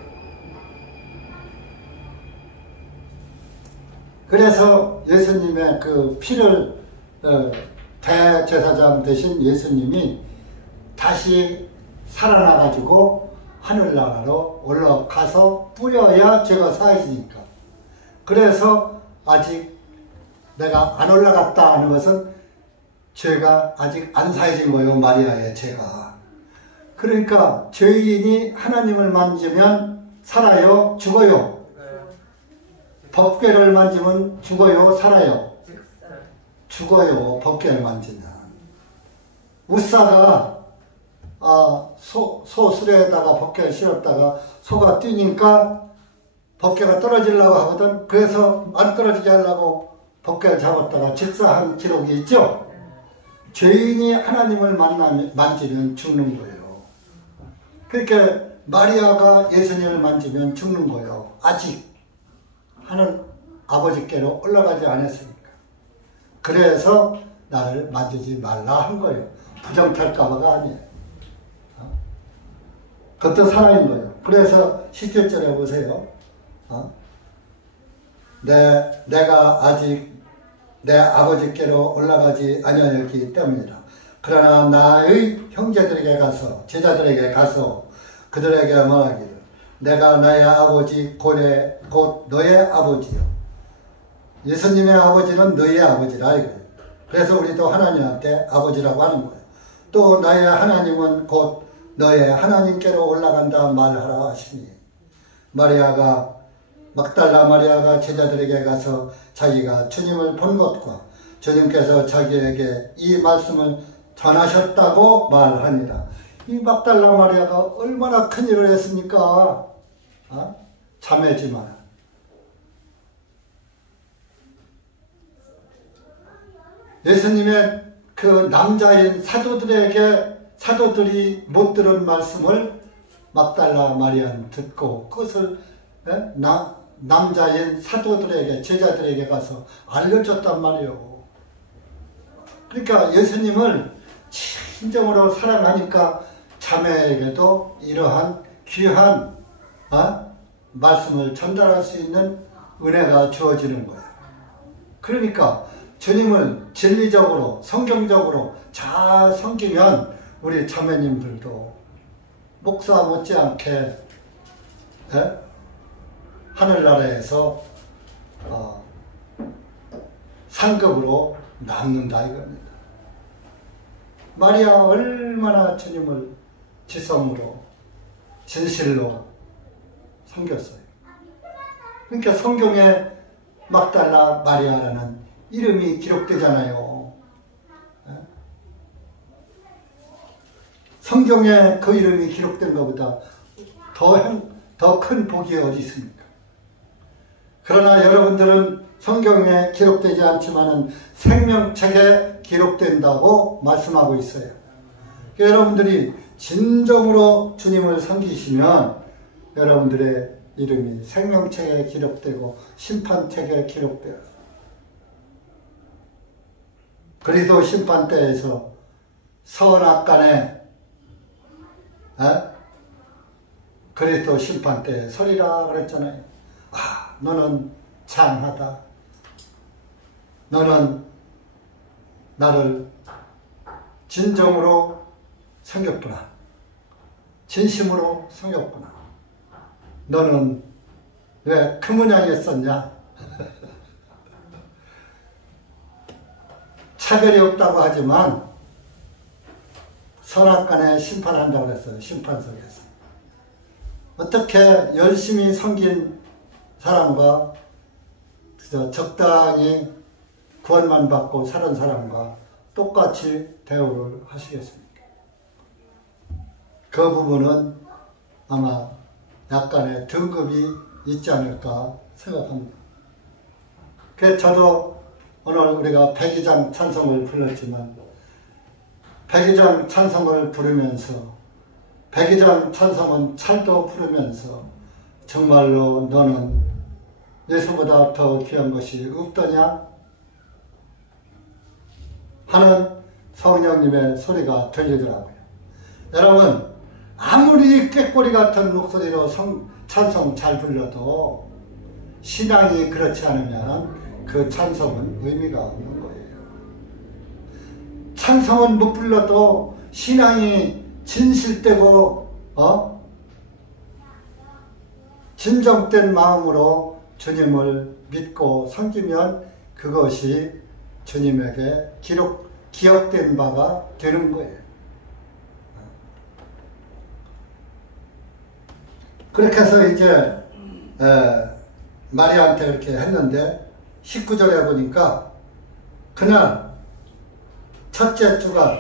그래서 예수님의 그 피를 대제사장 되신 예수님이 다시 살아나가지고 하늘나라로 올라가서 뿌려야 죄가 사해지니까. 그래서 아직 내가 안 올라갔다 하는 것은 죄가 아직 안 사해진 거예요. 마리아의 죄가. 그러니까 죄인이 하나님을 만지면 살아요, 죽어요? 법궤를 만지면 죽어요, 살아요? 죽어요, 법궤를 만지면. 우사가 소 수레에다가 법궤를 실었다가 소가 뛰니까 법궤가 떨어지려고 하거든. 그래서 안 떨어지게 하려고 법궤를 잡았다가 직사한 기록이 있죠. 죄인이 하나님을 만지면 죽는 거예요. 그러니까 마리아가 예수님을 만지면 죽는 거예요. 아직 하늘 아버지께로 올라가지 않았으니까. 그래서 나를 만지지 말라 한 거예요. 부정탈까봐가 아니에요. 그것도 살아있는 거예요. 그래서 17절에 보세요. 내가 아직 내 아버지께로 올라가지 아니하였기 때문이라. 그러나 나의 형제들에게 가서, 제자들에게 가서 그들에게 말하기를 내가 나의 아버지 곧 너의 아버지요. 예수님의 아버지는 너의 아버지라 이거예요. 그래서 우리도 하나님한테 아버지라고 하는 거예요. 또 나의 하나님은 곧 너의 하나님께로 올라간다 말하라 하시니, 막달라 마리아가 제자들에게 가서 자기가 주님을 본 것과 주님께서 자기에게 이 말씀을 전하셨다고 말하니라. 이 막달라 마리아가 얼마나 큰 일을 했습니까? 자매지만 예수님의 그 남자인 사도들이 못 들은 말씀을 막달라 마리아는 듣고 그것을 남자인 사도들에게, 제자들에게 가서 알려줬단 말이에요. 그러니까 예수님을 진정으로 사랑하니까 자매에게도 이러한 귀한 말씀을 전달할 수 있는 은혜가 주어지는 거예요. 그러니까 주님을 진리적으로, 성경적으로 잘 섬기면 우리 자매님들도 목사 못지않게 하늘나라에서 상급으로 남는다 이겁니다. 마리아 얼마나 주님을 지성으로 진실로 섬겼어요. 그러니까 성경에 막달라 마리아라는 이름이 기록되잖아요. 성경에 그 이름이 기록된 것보다 더 큰 복이 어디 있습니까? 그러나 여러분들은 성경에 기록되지 않지만은 생명책에 기록된다고 말씀하고 있어요. 여러분들이 진정으로 주님을 섬기시면 여러분들의 이름이 생명책에 기록되고 심판책에 기록돼요. 그리스도 심판대에서 선악간에 그리스도 심판대에 서리라 그랬잖아요. 너는 장하다. 너는 나를 진정으로 섬겼구나. 진심으로 섬겼구나. 너는 왜 그 모양이었었냐? 차별이 없다고 하지만 선악간에 심판한다고 했어요. 심판석에서. 어떻게 열심히 섬긴 사람과 적당히 구원만 받고 사는 사람과 똑같이 대우를 하시겠습니까? 그 부분은 아마 약간의 등급이 있지 않을까 생각합니다. 그래서 저도 오늘 우리가 백이장 찬송을 불렀지만 백이장 찬송을 부르면서 백이장 찬송은 찰도 부르면서 정말로 너는 예수보다 더 귀한 것이 없더냐 하는 성령님의 소리가 들리더라고요. 여러분 아무리 꾀꼬리 같은 목소리로 찬송 잘 불러도 신앙이 그렇지 않으면 그 찬송은 의미가 없는 거예요. 찬송은 못 불러도 신앙이 진실되고 진정된 마음으로 주님을 믿고 섬기면 그것이 주님에게 기억된 바가 되는 거예요. 그렇게 해서 이제 마리아한테 그렇게 했는데 19절에 보니까 그날 첫째 주간의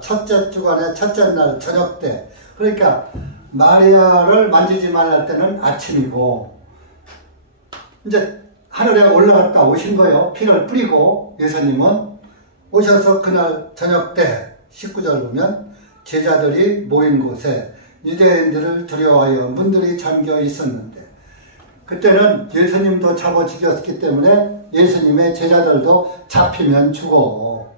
첫째 날 저녁 때, 그러니까 마리아를 만지지 말할 때는 아침이고 이제 하늘에 올라갔다 오신 거예요. 피를 뿌리고 예수님은 오셔서 그날 저녁 때 19절 보면 제자들이 모인 곳에 유대인들을 두려워하여 문들이 잠겨 있었는데, 그때는 예수님도 잡아 죽였기 때문에 예수님의 제자들도 잡히면 죽어.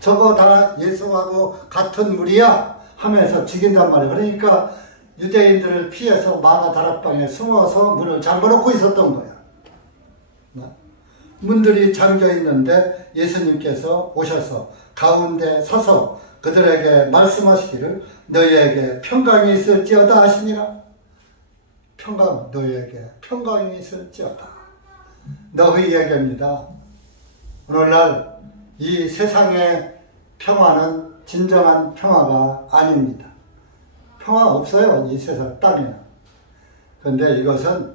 저거 다 예수하고 같은 무리야 하면서 죽인단 말이에요. 그러니까 유대인들을 피해서 마가 다락방에 숨어서 문을 잠궈놓고 있었던 거야. 문들이 잠겨 있는데 예수님께서 오셔서 가운데 서서 그들에게 말씀하시기를 너희에게 평강이 있을지어다 하시니라. 너희에게 평강이 있을지어다. 너희에게입니다. 오늘날 이 세상의 평화는 진정한 평화가 아닙니다. 평화 없어요. 이 세상 땅에는. 그런데 이것은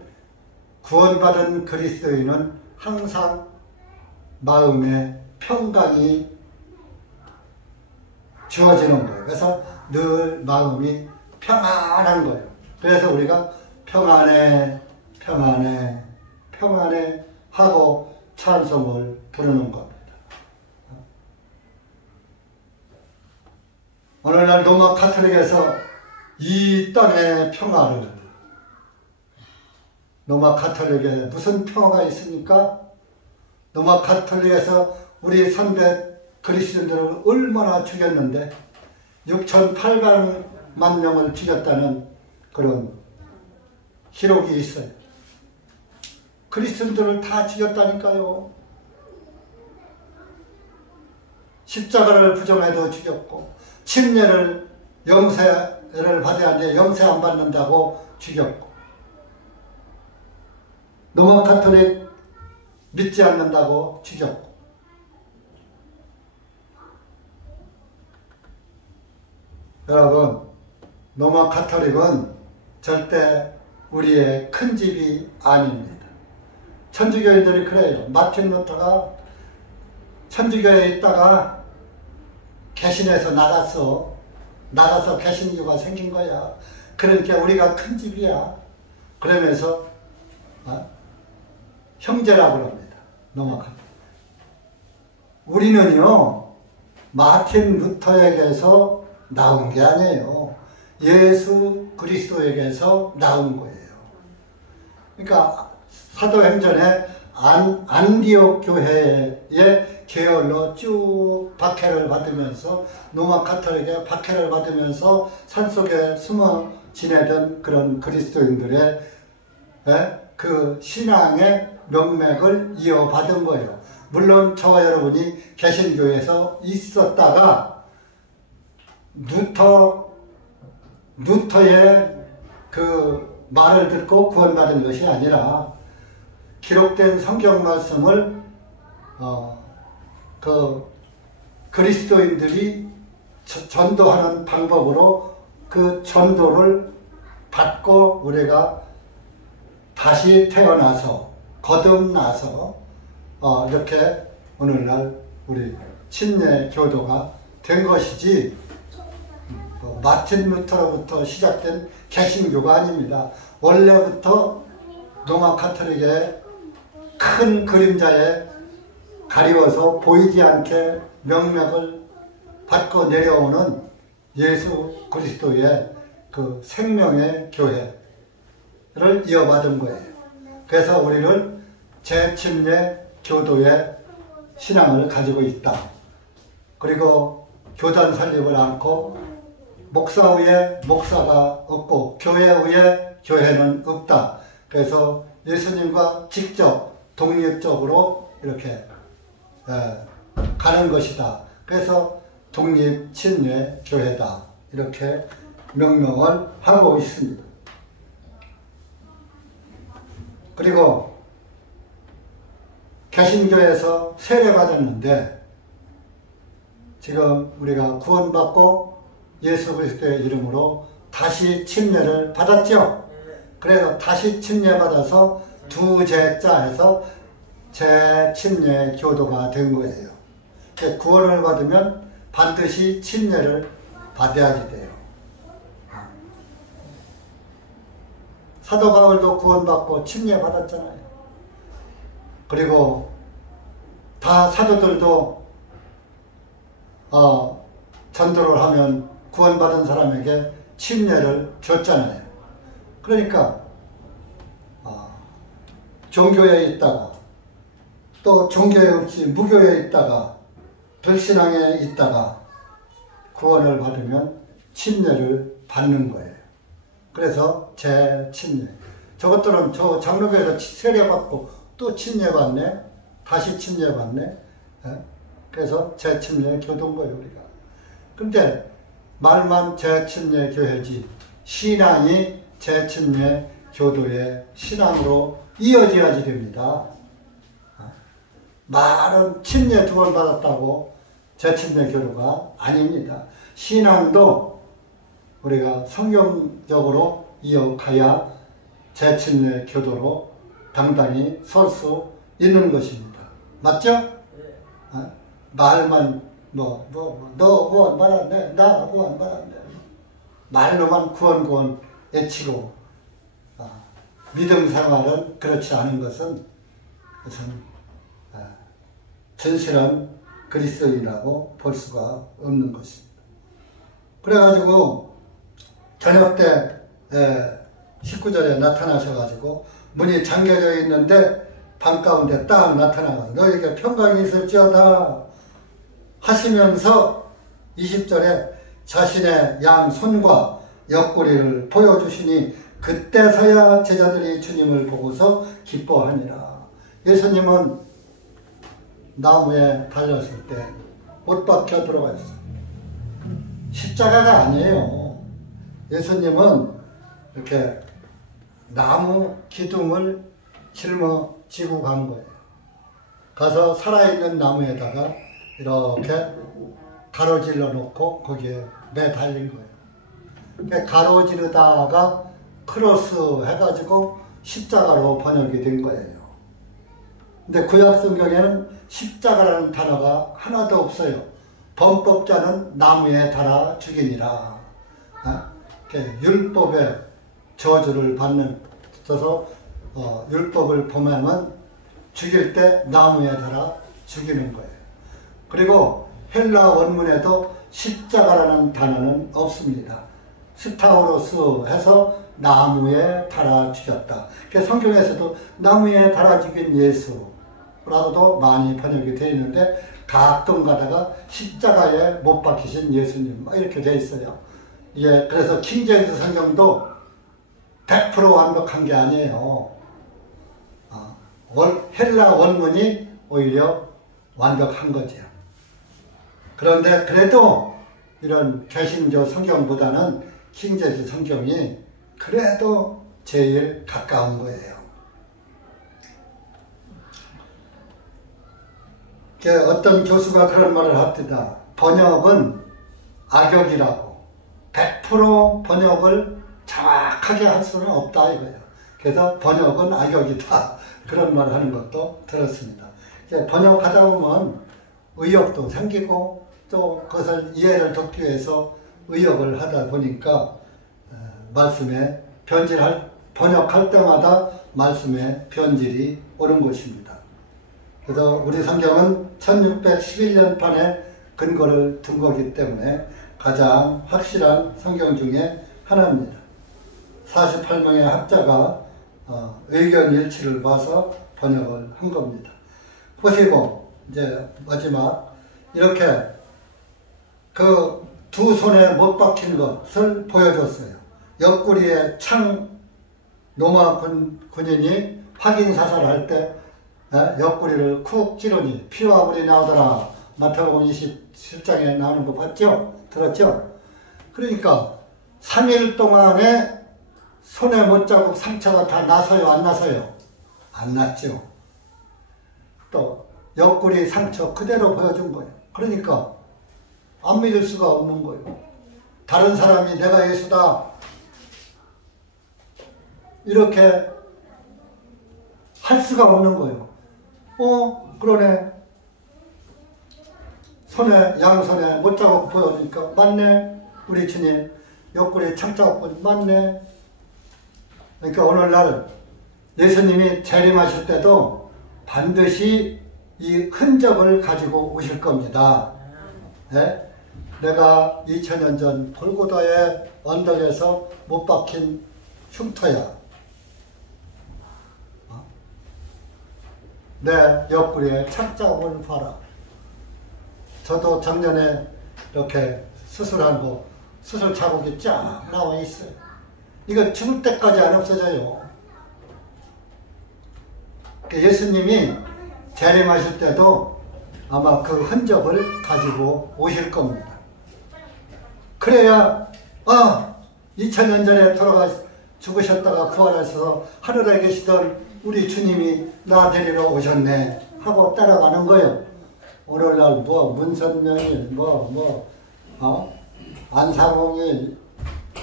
구원받은 그리스도인은 항상 마음에 평강이 주어지는 거예요. 그래서 늘 마음이 평안한 거예요. 그래서 우리가 평안해 평안해 평안해 하고 찬송을 부르는 겁니다. 오늘날 로마 가톨릭에서 이 땅의 평화를, 로마 가톨릭에 무슨 평화가 있습니까? 로마 가톨릭에서 우리 선배 그리스도인들을 얼마나 죽였는데 6,800만 명을 죽였다는 그런 기록이 있어요. 그리스도인들을 다 죽였다니까요. 십자가를 부정해도 죽였고, 침례를 영세를 받아야 하는데 영세 안 받는다고 죽였고, 로마 가톨릭 믿지 않는다고 죽였고, 여러분 로마 가톨릭은 절대 우리의 큰 집이 아닙니다. 천주교인들이 그래요. 마틴 루터가 천주교에 있다가 개신해서 나가서 개신교가 생긴 거야. 그러니까 우리가 큰 집이야. 그러면서 형제라고 합니다. 로마 가톨릭. 우리는요 마틴 루터에게서 나온 게 아니에요. 예수 그리스도에게서 나온 거예요. 그러니까 사도행전에 안디옥 교회의 계열로 쭉 박해를 받으면서 로마 가톨릭에 박해를 받으면서 산속에 숨어 지내던 그런 그리스도인들의 그 신앙의 명맥을 이어받은 거예요. 물론 저와 여러분이 개신교에서 있었다가 루터의 그 말을 듣고 구원받은 것이 아니라 기록된 성경 말씀을 그 그리스도인들이 전도하는 방법으로 그 전도를 받고 우리가 다시 태어나서 거듭나서 이렇게 오늘날 우리 침례 교도가 된 것이지 마틴 루터로부터 시작된 개신교가 아닙니다. 원래부터 로마 가톨릭의 큰 그림자의 가리워서 보이지 않게 명맥을 받고 내려오는 예수 그리스도의 그 생명의 교회를 이어받은 거예요. 그래서 우리는 재침례 교도의 신앙을 가지고 있다. 그리고 교단 설립을 않고 목사 위에 목사가 없고 교회 위에 교회는 없다. 그래서 예수님과 직접 독립적으로 이렇게 가는 것이다. 그래서 독립침례 교회다. 이렇게 명명을 하고 있습니다. 그리고 개신교에서 세례받았는데 지금 우리가 구원받고 예수 그리스도의 이름으로 다시 침례를 받았죠. 그래서 다시 침례받아서 두제자에서 재침례 교도가 된 거예요. 구원을 받으면 반드시 침례를 받아야지 돼요. 사도 바울도 구원받고 침례 받았잖아요. 그리고 다 사도들도 전도를 하면 구원받은 사람에게 침례를 줬잖아요. 그러니까 종교에 있다가 또 종교에 없이 무교에 있다가 불신앙에 있다가 구원을 받으면 침례를 받는 거예요. 그래서 재침례. 저것들은 저 장로교에서 세례받고 또 침례받네. 다시 침례받네. 그래서 재침례 교도인 거예요, 우리가. 근데 말만 재침례 교회지 신앙이 재침례 교도의 신앙으로 이어져야지 됩니다. 말은 침례 두 번 받았다고 재침례 교도가 아닙니다. 신앙도 우리가 성경적으로 이어가야 재침례 교도로 당당히 설 수 있는 것입니다. 맞죠? 말만 너 구원 받았네, 나 구원 받았네, 말로만 구원 외치고 믿음 생활은 그렇지 않은 것은 진실한 그리스도인이라고 볼 수가 없는 것입니다. 그래가지고 저녁 때 19절에 나타나셔가지고 문이 잠겨져 있는데 밤 가운데 딱 나타나서 너에게 평강이 있을지어다 하시면서 20절에 자신의 양손과 옆구리를 보여주시니 그때서야 제자들이 주님을 보고서 기뻐하니라. 예수님은 나무에 달렸을 때 못 박혀 들어가 있어요. 십자가가 아니에요. 예수님은 이렇게 나무 기둥을 짊어지고 간 거예요. 가서 살아있는 나무에다가 이렇게 가로질러 놓고 거기에 매달린 거예요. 가로지르다가 크로스 해가지고 십자가로 번역이 된 거예요. 근데 구약 성경에는 십자가라는 단어가 하나도 없어요. 범법자는 나무에 달아 죽이니라. 율법의 저주를 받는,서 율법을 범하면 죽일 때 나무에 달아 죽이는 거예요. 그리고 헬라 원문에도 십자가라는 단어는 없습니다. 스타우로스 해서 나무에 달아 죽였다. 성경에서도 나무에 달아 죽인 예수라고도 많이 번역이 되어 있는데 가끔 가다가 십자가에 못 박히신 예수님 이렇게 되어 있어요. 예, 그래서 킹제임스 성경도 100% 완벽한 게 아니에요. 헬라 원문이 오히려 완벽한 거죠. 그런데 그래도 이런 개신교 성경보다는 킹제임스 성경이 그래도 제일 가까운 거예요. 어떤 교수가 그런 말을 합니다. 번역은 악역이라고. 100% 번역을 정확하게 할 수는 없다 이거예요. 그래서 번역은 악역이다. 그런 말을 하는 것도 들었습니다. 번역하다 보면 의욕도 생기고 또 그것을 이해를 돕기 위해서 의역을 하다 보니까 말씀에 번역할 때마다 말씀에 변질이 오는 것입니다. 그래서 우리 성경은 1611년판에 근거를 둔 거기 때문에 가장 확실한 성경 중에 하나입니다. 48명의 학자가 의견 일치를 봐서 번역을 한 겁니다. 보시고 이제 마지막 이렇게 그 두 손에 못 박힌 것을 보여줬어요. 옆구리에 창 로마 군인이 확인 사살할 때 옆구리를 쿡 찌르니 피와 물이 나오더라. 마태복음 27장에 나오는 거 봤죠? 들었죠? 그러니까 3일 동안에 손에 못자국 상처가 다 나서요? 안 나서요? 안 났죠. 또 옆구리 상처 그대로 보여준 거예요. 그러니까 안 믿을 수가 없는 거예요. 다른 사람이 내가 예수다 이렇게 할 수가 없는 거예요. 그러네. 양손에 못자국 보여주니까 맞네. 우리 주님 옆구리에 창자국 맞네. 그러니까 오늘날 예수님이 재림하실 때도 반드시 이 흔적을 가지고 오실 겁니다. 네? 내가 2000년 전 골고다의 언덕에서 못 박힌 흉터야. 내 옆구리에 창자국을 봐라. 저도 작년에 이렇게 수술한 거 수술 자국이 쫙 나와 있어요. 이거 죽을 때까지 안 없어져요. 예수님이 재림하실 때도 아마 그 흔적을 가지고 오실 겁니다. 그래야 2000년 전에 죽으셨다가 부활하셔서 하늘에 계시던 우리 주님이 나 데리러 오셨네 하고 따라가는 거예요. 오늘날 문선명일 안상홍일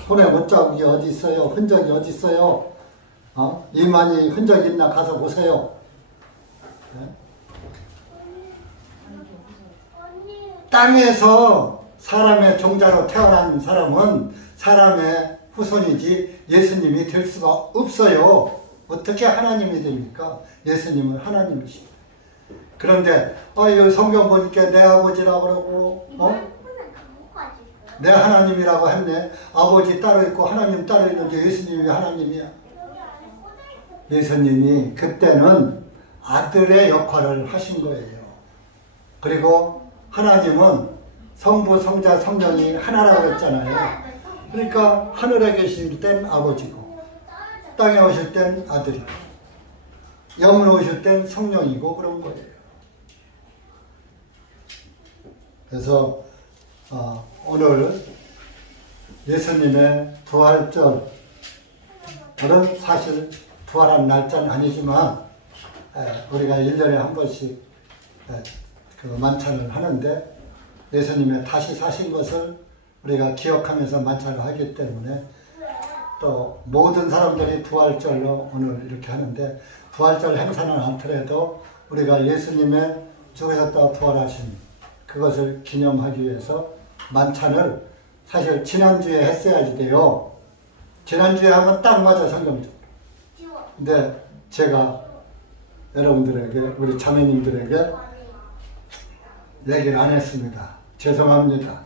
손에 못자국이 어디 있어요? 흔적이 어디 있어요? 이만희 흔적 있나 가서 보세요. 네? 땅에서 사람의 종자로 태어난 사람은 사람의 후손이지 예수님이 될 수가 없어요. 어떻게 하나님이 됩니까? 예수님은 하나님이십니다. 그런데 이 성경 보니까 내 아버지라고 그러고 내 하나님이라고 했네. 아버지 따로 있고 하나님 따로 있는데 예수님이 하나님이야. 예수님이 그때는 아들의 역할을 하신 거예요. 그리고 하나님은 성부, 성자, 성령이 하나라고 했잖아요. 그러니까 하늘에 계실 땐 아버지고 땅에 오실 땐 아들이고 영으로 오실 땐 성령이고 그런 거예요. 그래서 오늘 예수님의 부활절은 사실 부활한 날짜는 아니지만 우리가 1년에 한 번씩 그 만찬을 하는데 예수님의 다시 사신 것을 우리가 기억하면서 만찬을 하기 때문에 또 모든 사람들이 부활절로 오늘 이렇게 하는데 부활절 행사는 않더라도 우리가 예수님의 죽으셨다가 부활하신 그것을 기념하기 위해서 만찬을 사실 지난주에 했어야지 돼요. 지난주에 하면 딱 맞아 성경적으로. 근데 제가 여러분들에게 우리 자매님들에게 얘기를 안 했습니다. 죄송합니다.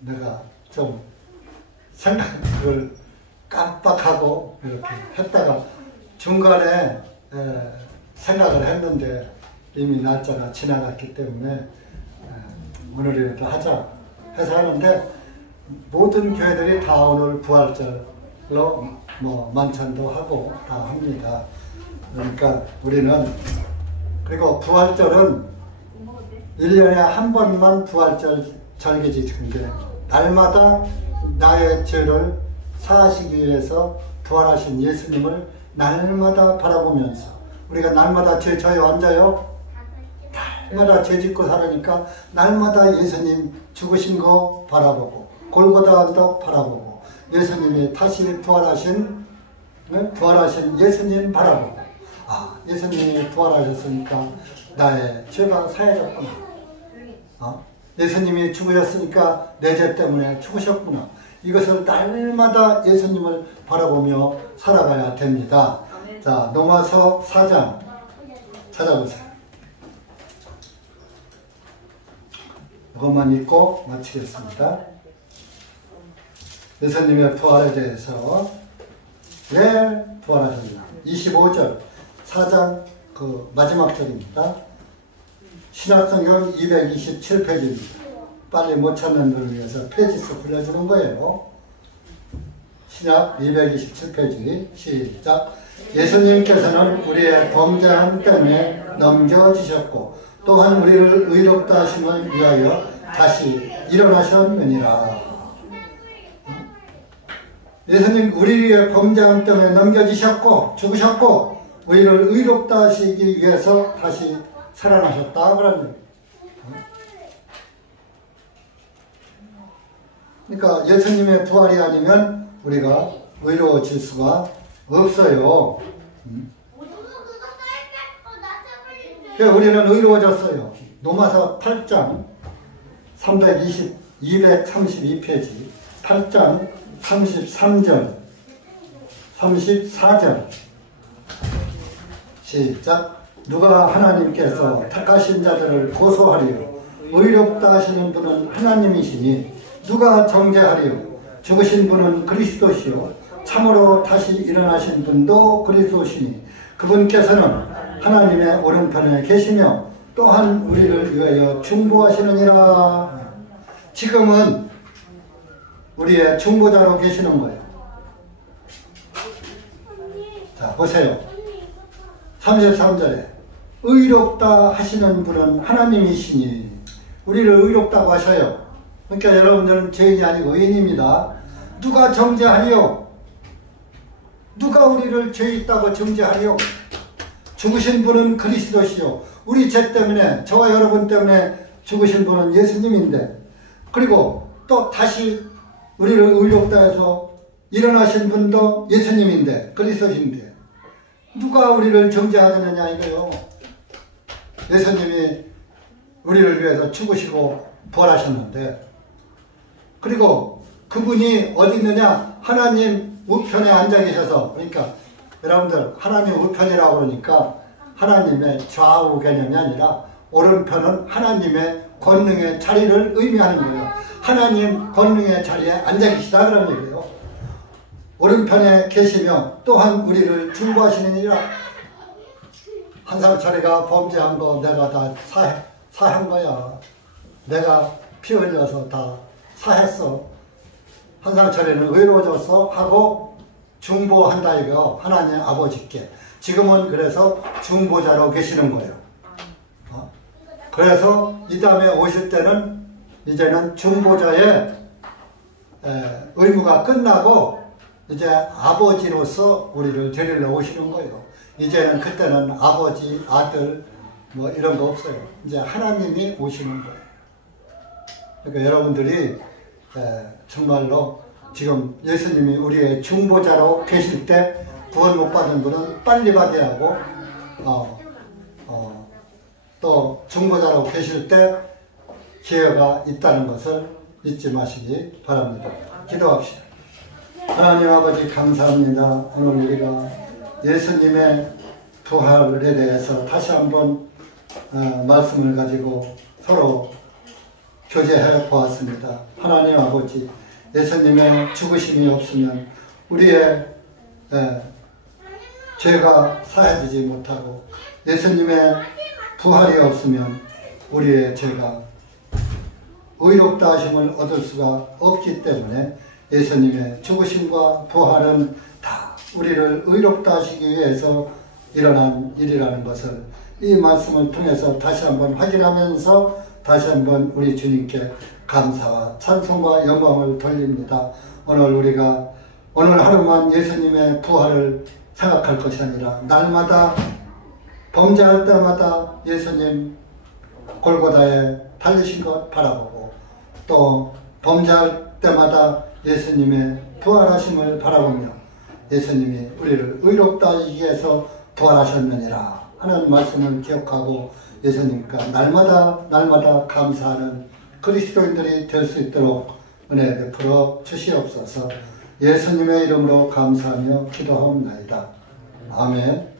내가 좀 생각을 깜빡하고 이렇게 했다가 중간에 생각을 했는데 이미 날짜가 지나갔기 때문에 오늘이라도 하자 해서 하는데 모든 교회들이 다 오늘 부활절로 만찬도 하고 다 합니다. 그러니까 우리는 그리고 부활절은 1년에 한 번만 부활절 절기 지키는데 날마다 나의 죄를 사하시기 위해서 부활하신 예수님을 날마다 바라보면서 우리가 날마다 죄 져요 안 져요? 날마다 죄 짓고 살으니까 날마다 예수님 죽으신 거 바라보고 골고다 언덕 바라보고 예수님이 다시 부활하신 예수님 바라보고 예수님이 부활하셨으니까 나의 죄가 사해졌구나. 예수님이 죽으셨으니까 내 죄 때문에 죽으셨구나. 이것을 날마다 예수님을 바라보며 살아가야 됩니다. 자, 로마서 4장 찾아보세요. 이것만 읽고 마치겠습니다. 예수님의 부활에 대해서 왜 부활하셨나? 25절 4장 그 마지막 절입니다. 신약성경 227페이지입니다. 빨리 못 찾는 분을 위해서 페이지수 불려주는 거예요. 신약 227페이지 시작. 예수님께서는 우리의 범죄함 때문에 넘겨지셨고 또한 우리를 의롭다 하심을 위하여 다시 일어나셨느니라. 예수님 우리의 범죄함 때문에 넘겨지셨고 죽으셨고 우리를 의롭다 하시기 위해서 다시 살아나셨다 그런 얘기예요. 그러니까 예수님의 부활이 아니면 우리가 의로워질 수가 없어요. 그래서 우리는 의로워졌어요. 로마서 8장 232페이지 8장 33절 34절 시작. 누가 하나님께서 택하신 자들을 고소하리요 의롭다 하시는 분은 하나님이시니 누가 정죄하리요 죽으신 분은 그리스도시요 참으로 다시 일어나신 분도 그리스도시니 그분께서는 하나님의 오른편에 계시며 또한 우리를 위하여 중보하시느니라. 지금은 우리의 중보자로 계시는 거예요. 자 보세요. 33절에 의롭다 하시는 분은 하나님이시니 우리를 의롭다고 하셔요. 그러니까 여러분들은 죄인이 아니고 의인입니다. 누가 정죄하리요? 누가 우리를 죄 있다고 정죄하리요? 죽으신 분은 그리스도시요. 우리 죄 때문에 저와 여러분 때문에 죽으신 분은 예수님인데 그리고 또 다시 우리를 의롭다 해서 일어나신 분도 예수님인데 그리스도신데 누가 우리를 정죄하느냐 이거요. 예수님이 우리를 위해서 죽으시고 부활하셨는데 그리고 그분이 어디 있느냐? 하나님 우편에 앉아 계셔서 그러니까 여러분들 하나님 우편이라고 그러니까 하나님의 좌우 개념이 아니라 오른편은 하나님의 권능의 자리를 의미하는 거예요. 하나님 권능의 자리에 앉아 계시다 그런 얘기예요. 오른편에 계시며 또한 우리를 중보하시느니라. 한상철이가 범죄한 거 내가 다 사한 거야. 내가 피 흘려서 다 사했어. 한상철이는 의로워졌어 하고 중보한다 이거 하나님 아버지께. 지금은 그래서 중보자로 계시는 거예요. 그래서 이 다음에 오실 때는 이제는 중보자의 의무가 끝나고 이제 아버지로서 우리를 데리러 오시는 거예요. 이제는 그때는 아버지, 아들 뭐 이런 거 없어요. 이제 하나님이 오시는 거예요. 그러니까 여러분들이 정말로 지금 예수님이 우리의 중보자로 계실 때 구원 못 받은 분은 빨리 받아야 하고 또 중보자로 계실 때 기회가 있다는 것을 잊지 마시기 바랍니다. 기도합시다. 하나님 아버지 감사합니다. 오늘 우리가 예수님의 부활에 대해서 다시 한번 말씀을 가지고 서로 교제해 보았습니다. 하나님 아버지 예수님의 죽으심이 없으면 우리의 죄가 사해지지 못하고 예수님의 부활이 없으면 우리의 죄가 의롭다 하심을 얻을 수가 없기 때문에 예수님의 죽으심과 부활은 다 우리를 의롭다 하시기 위해서 일어난 일이라는 것을 이 말씀을 통해서 다시 한번 확인하면서 다시 한번 우리 주님께 감사와 찬송과 영광을 돌립니다. 오늘 하루만 예수님의 부활을 생각할 것이 아니라 날마다 범죄할 때마다 예수님 골고다에 달리신 것 바라보고 또 범죄할 때마다 예수님의 부활하심을 바라보며 예수님이 우리를 의롭다 하기 위해서 부활하셨느니라 하는 말씀을 기억하고 예수님과 날마다 감사하는 그리스도인들이 될 수 있도록 은혜 베풀어 주시옵소서. 예수님의 이름으로 감사하며 기도하옵나이다. 아멘.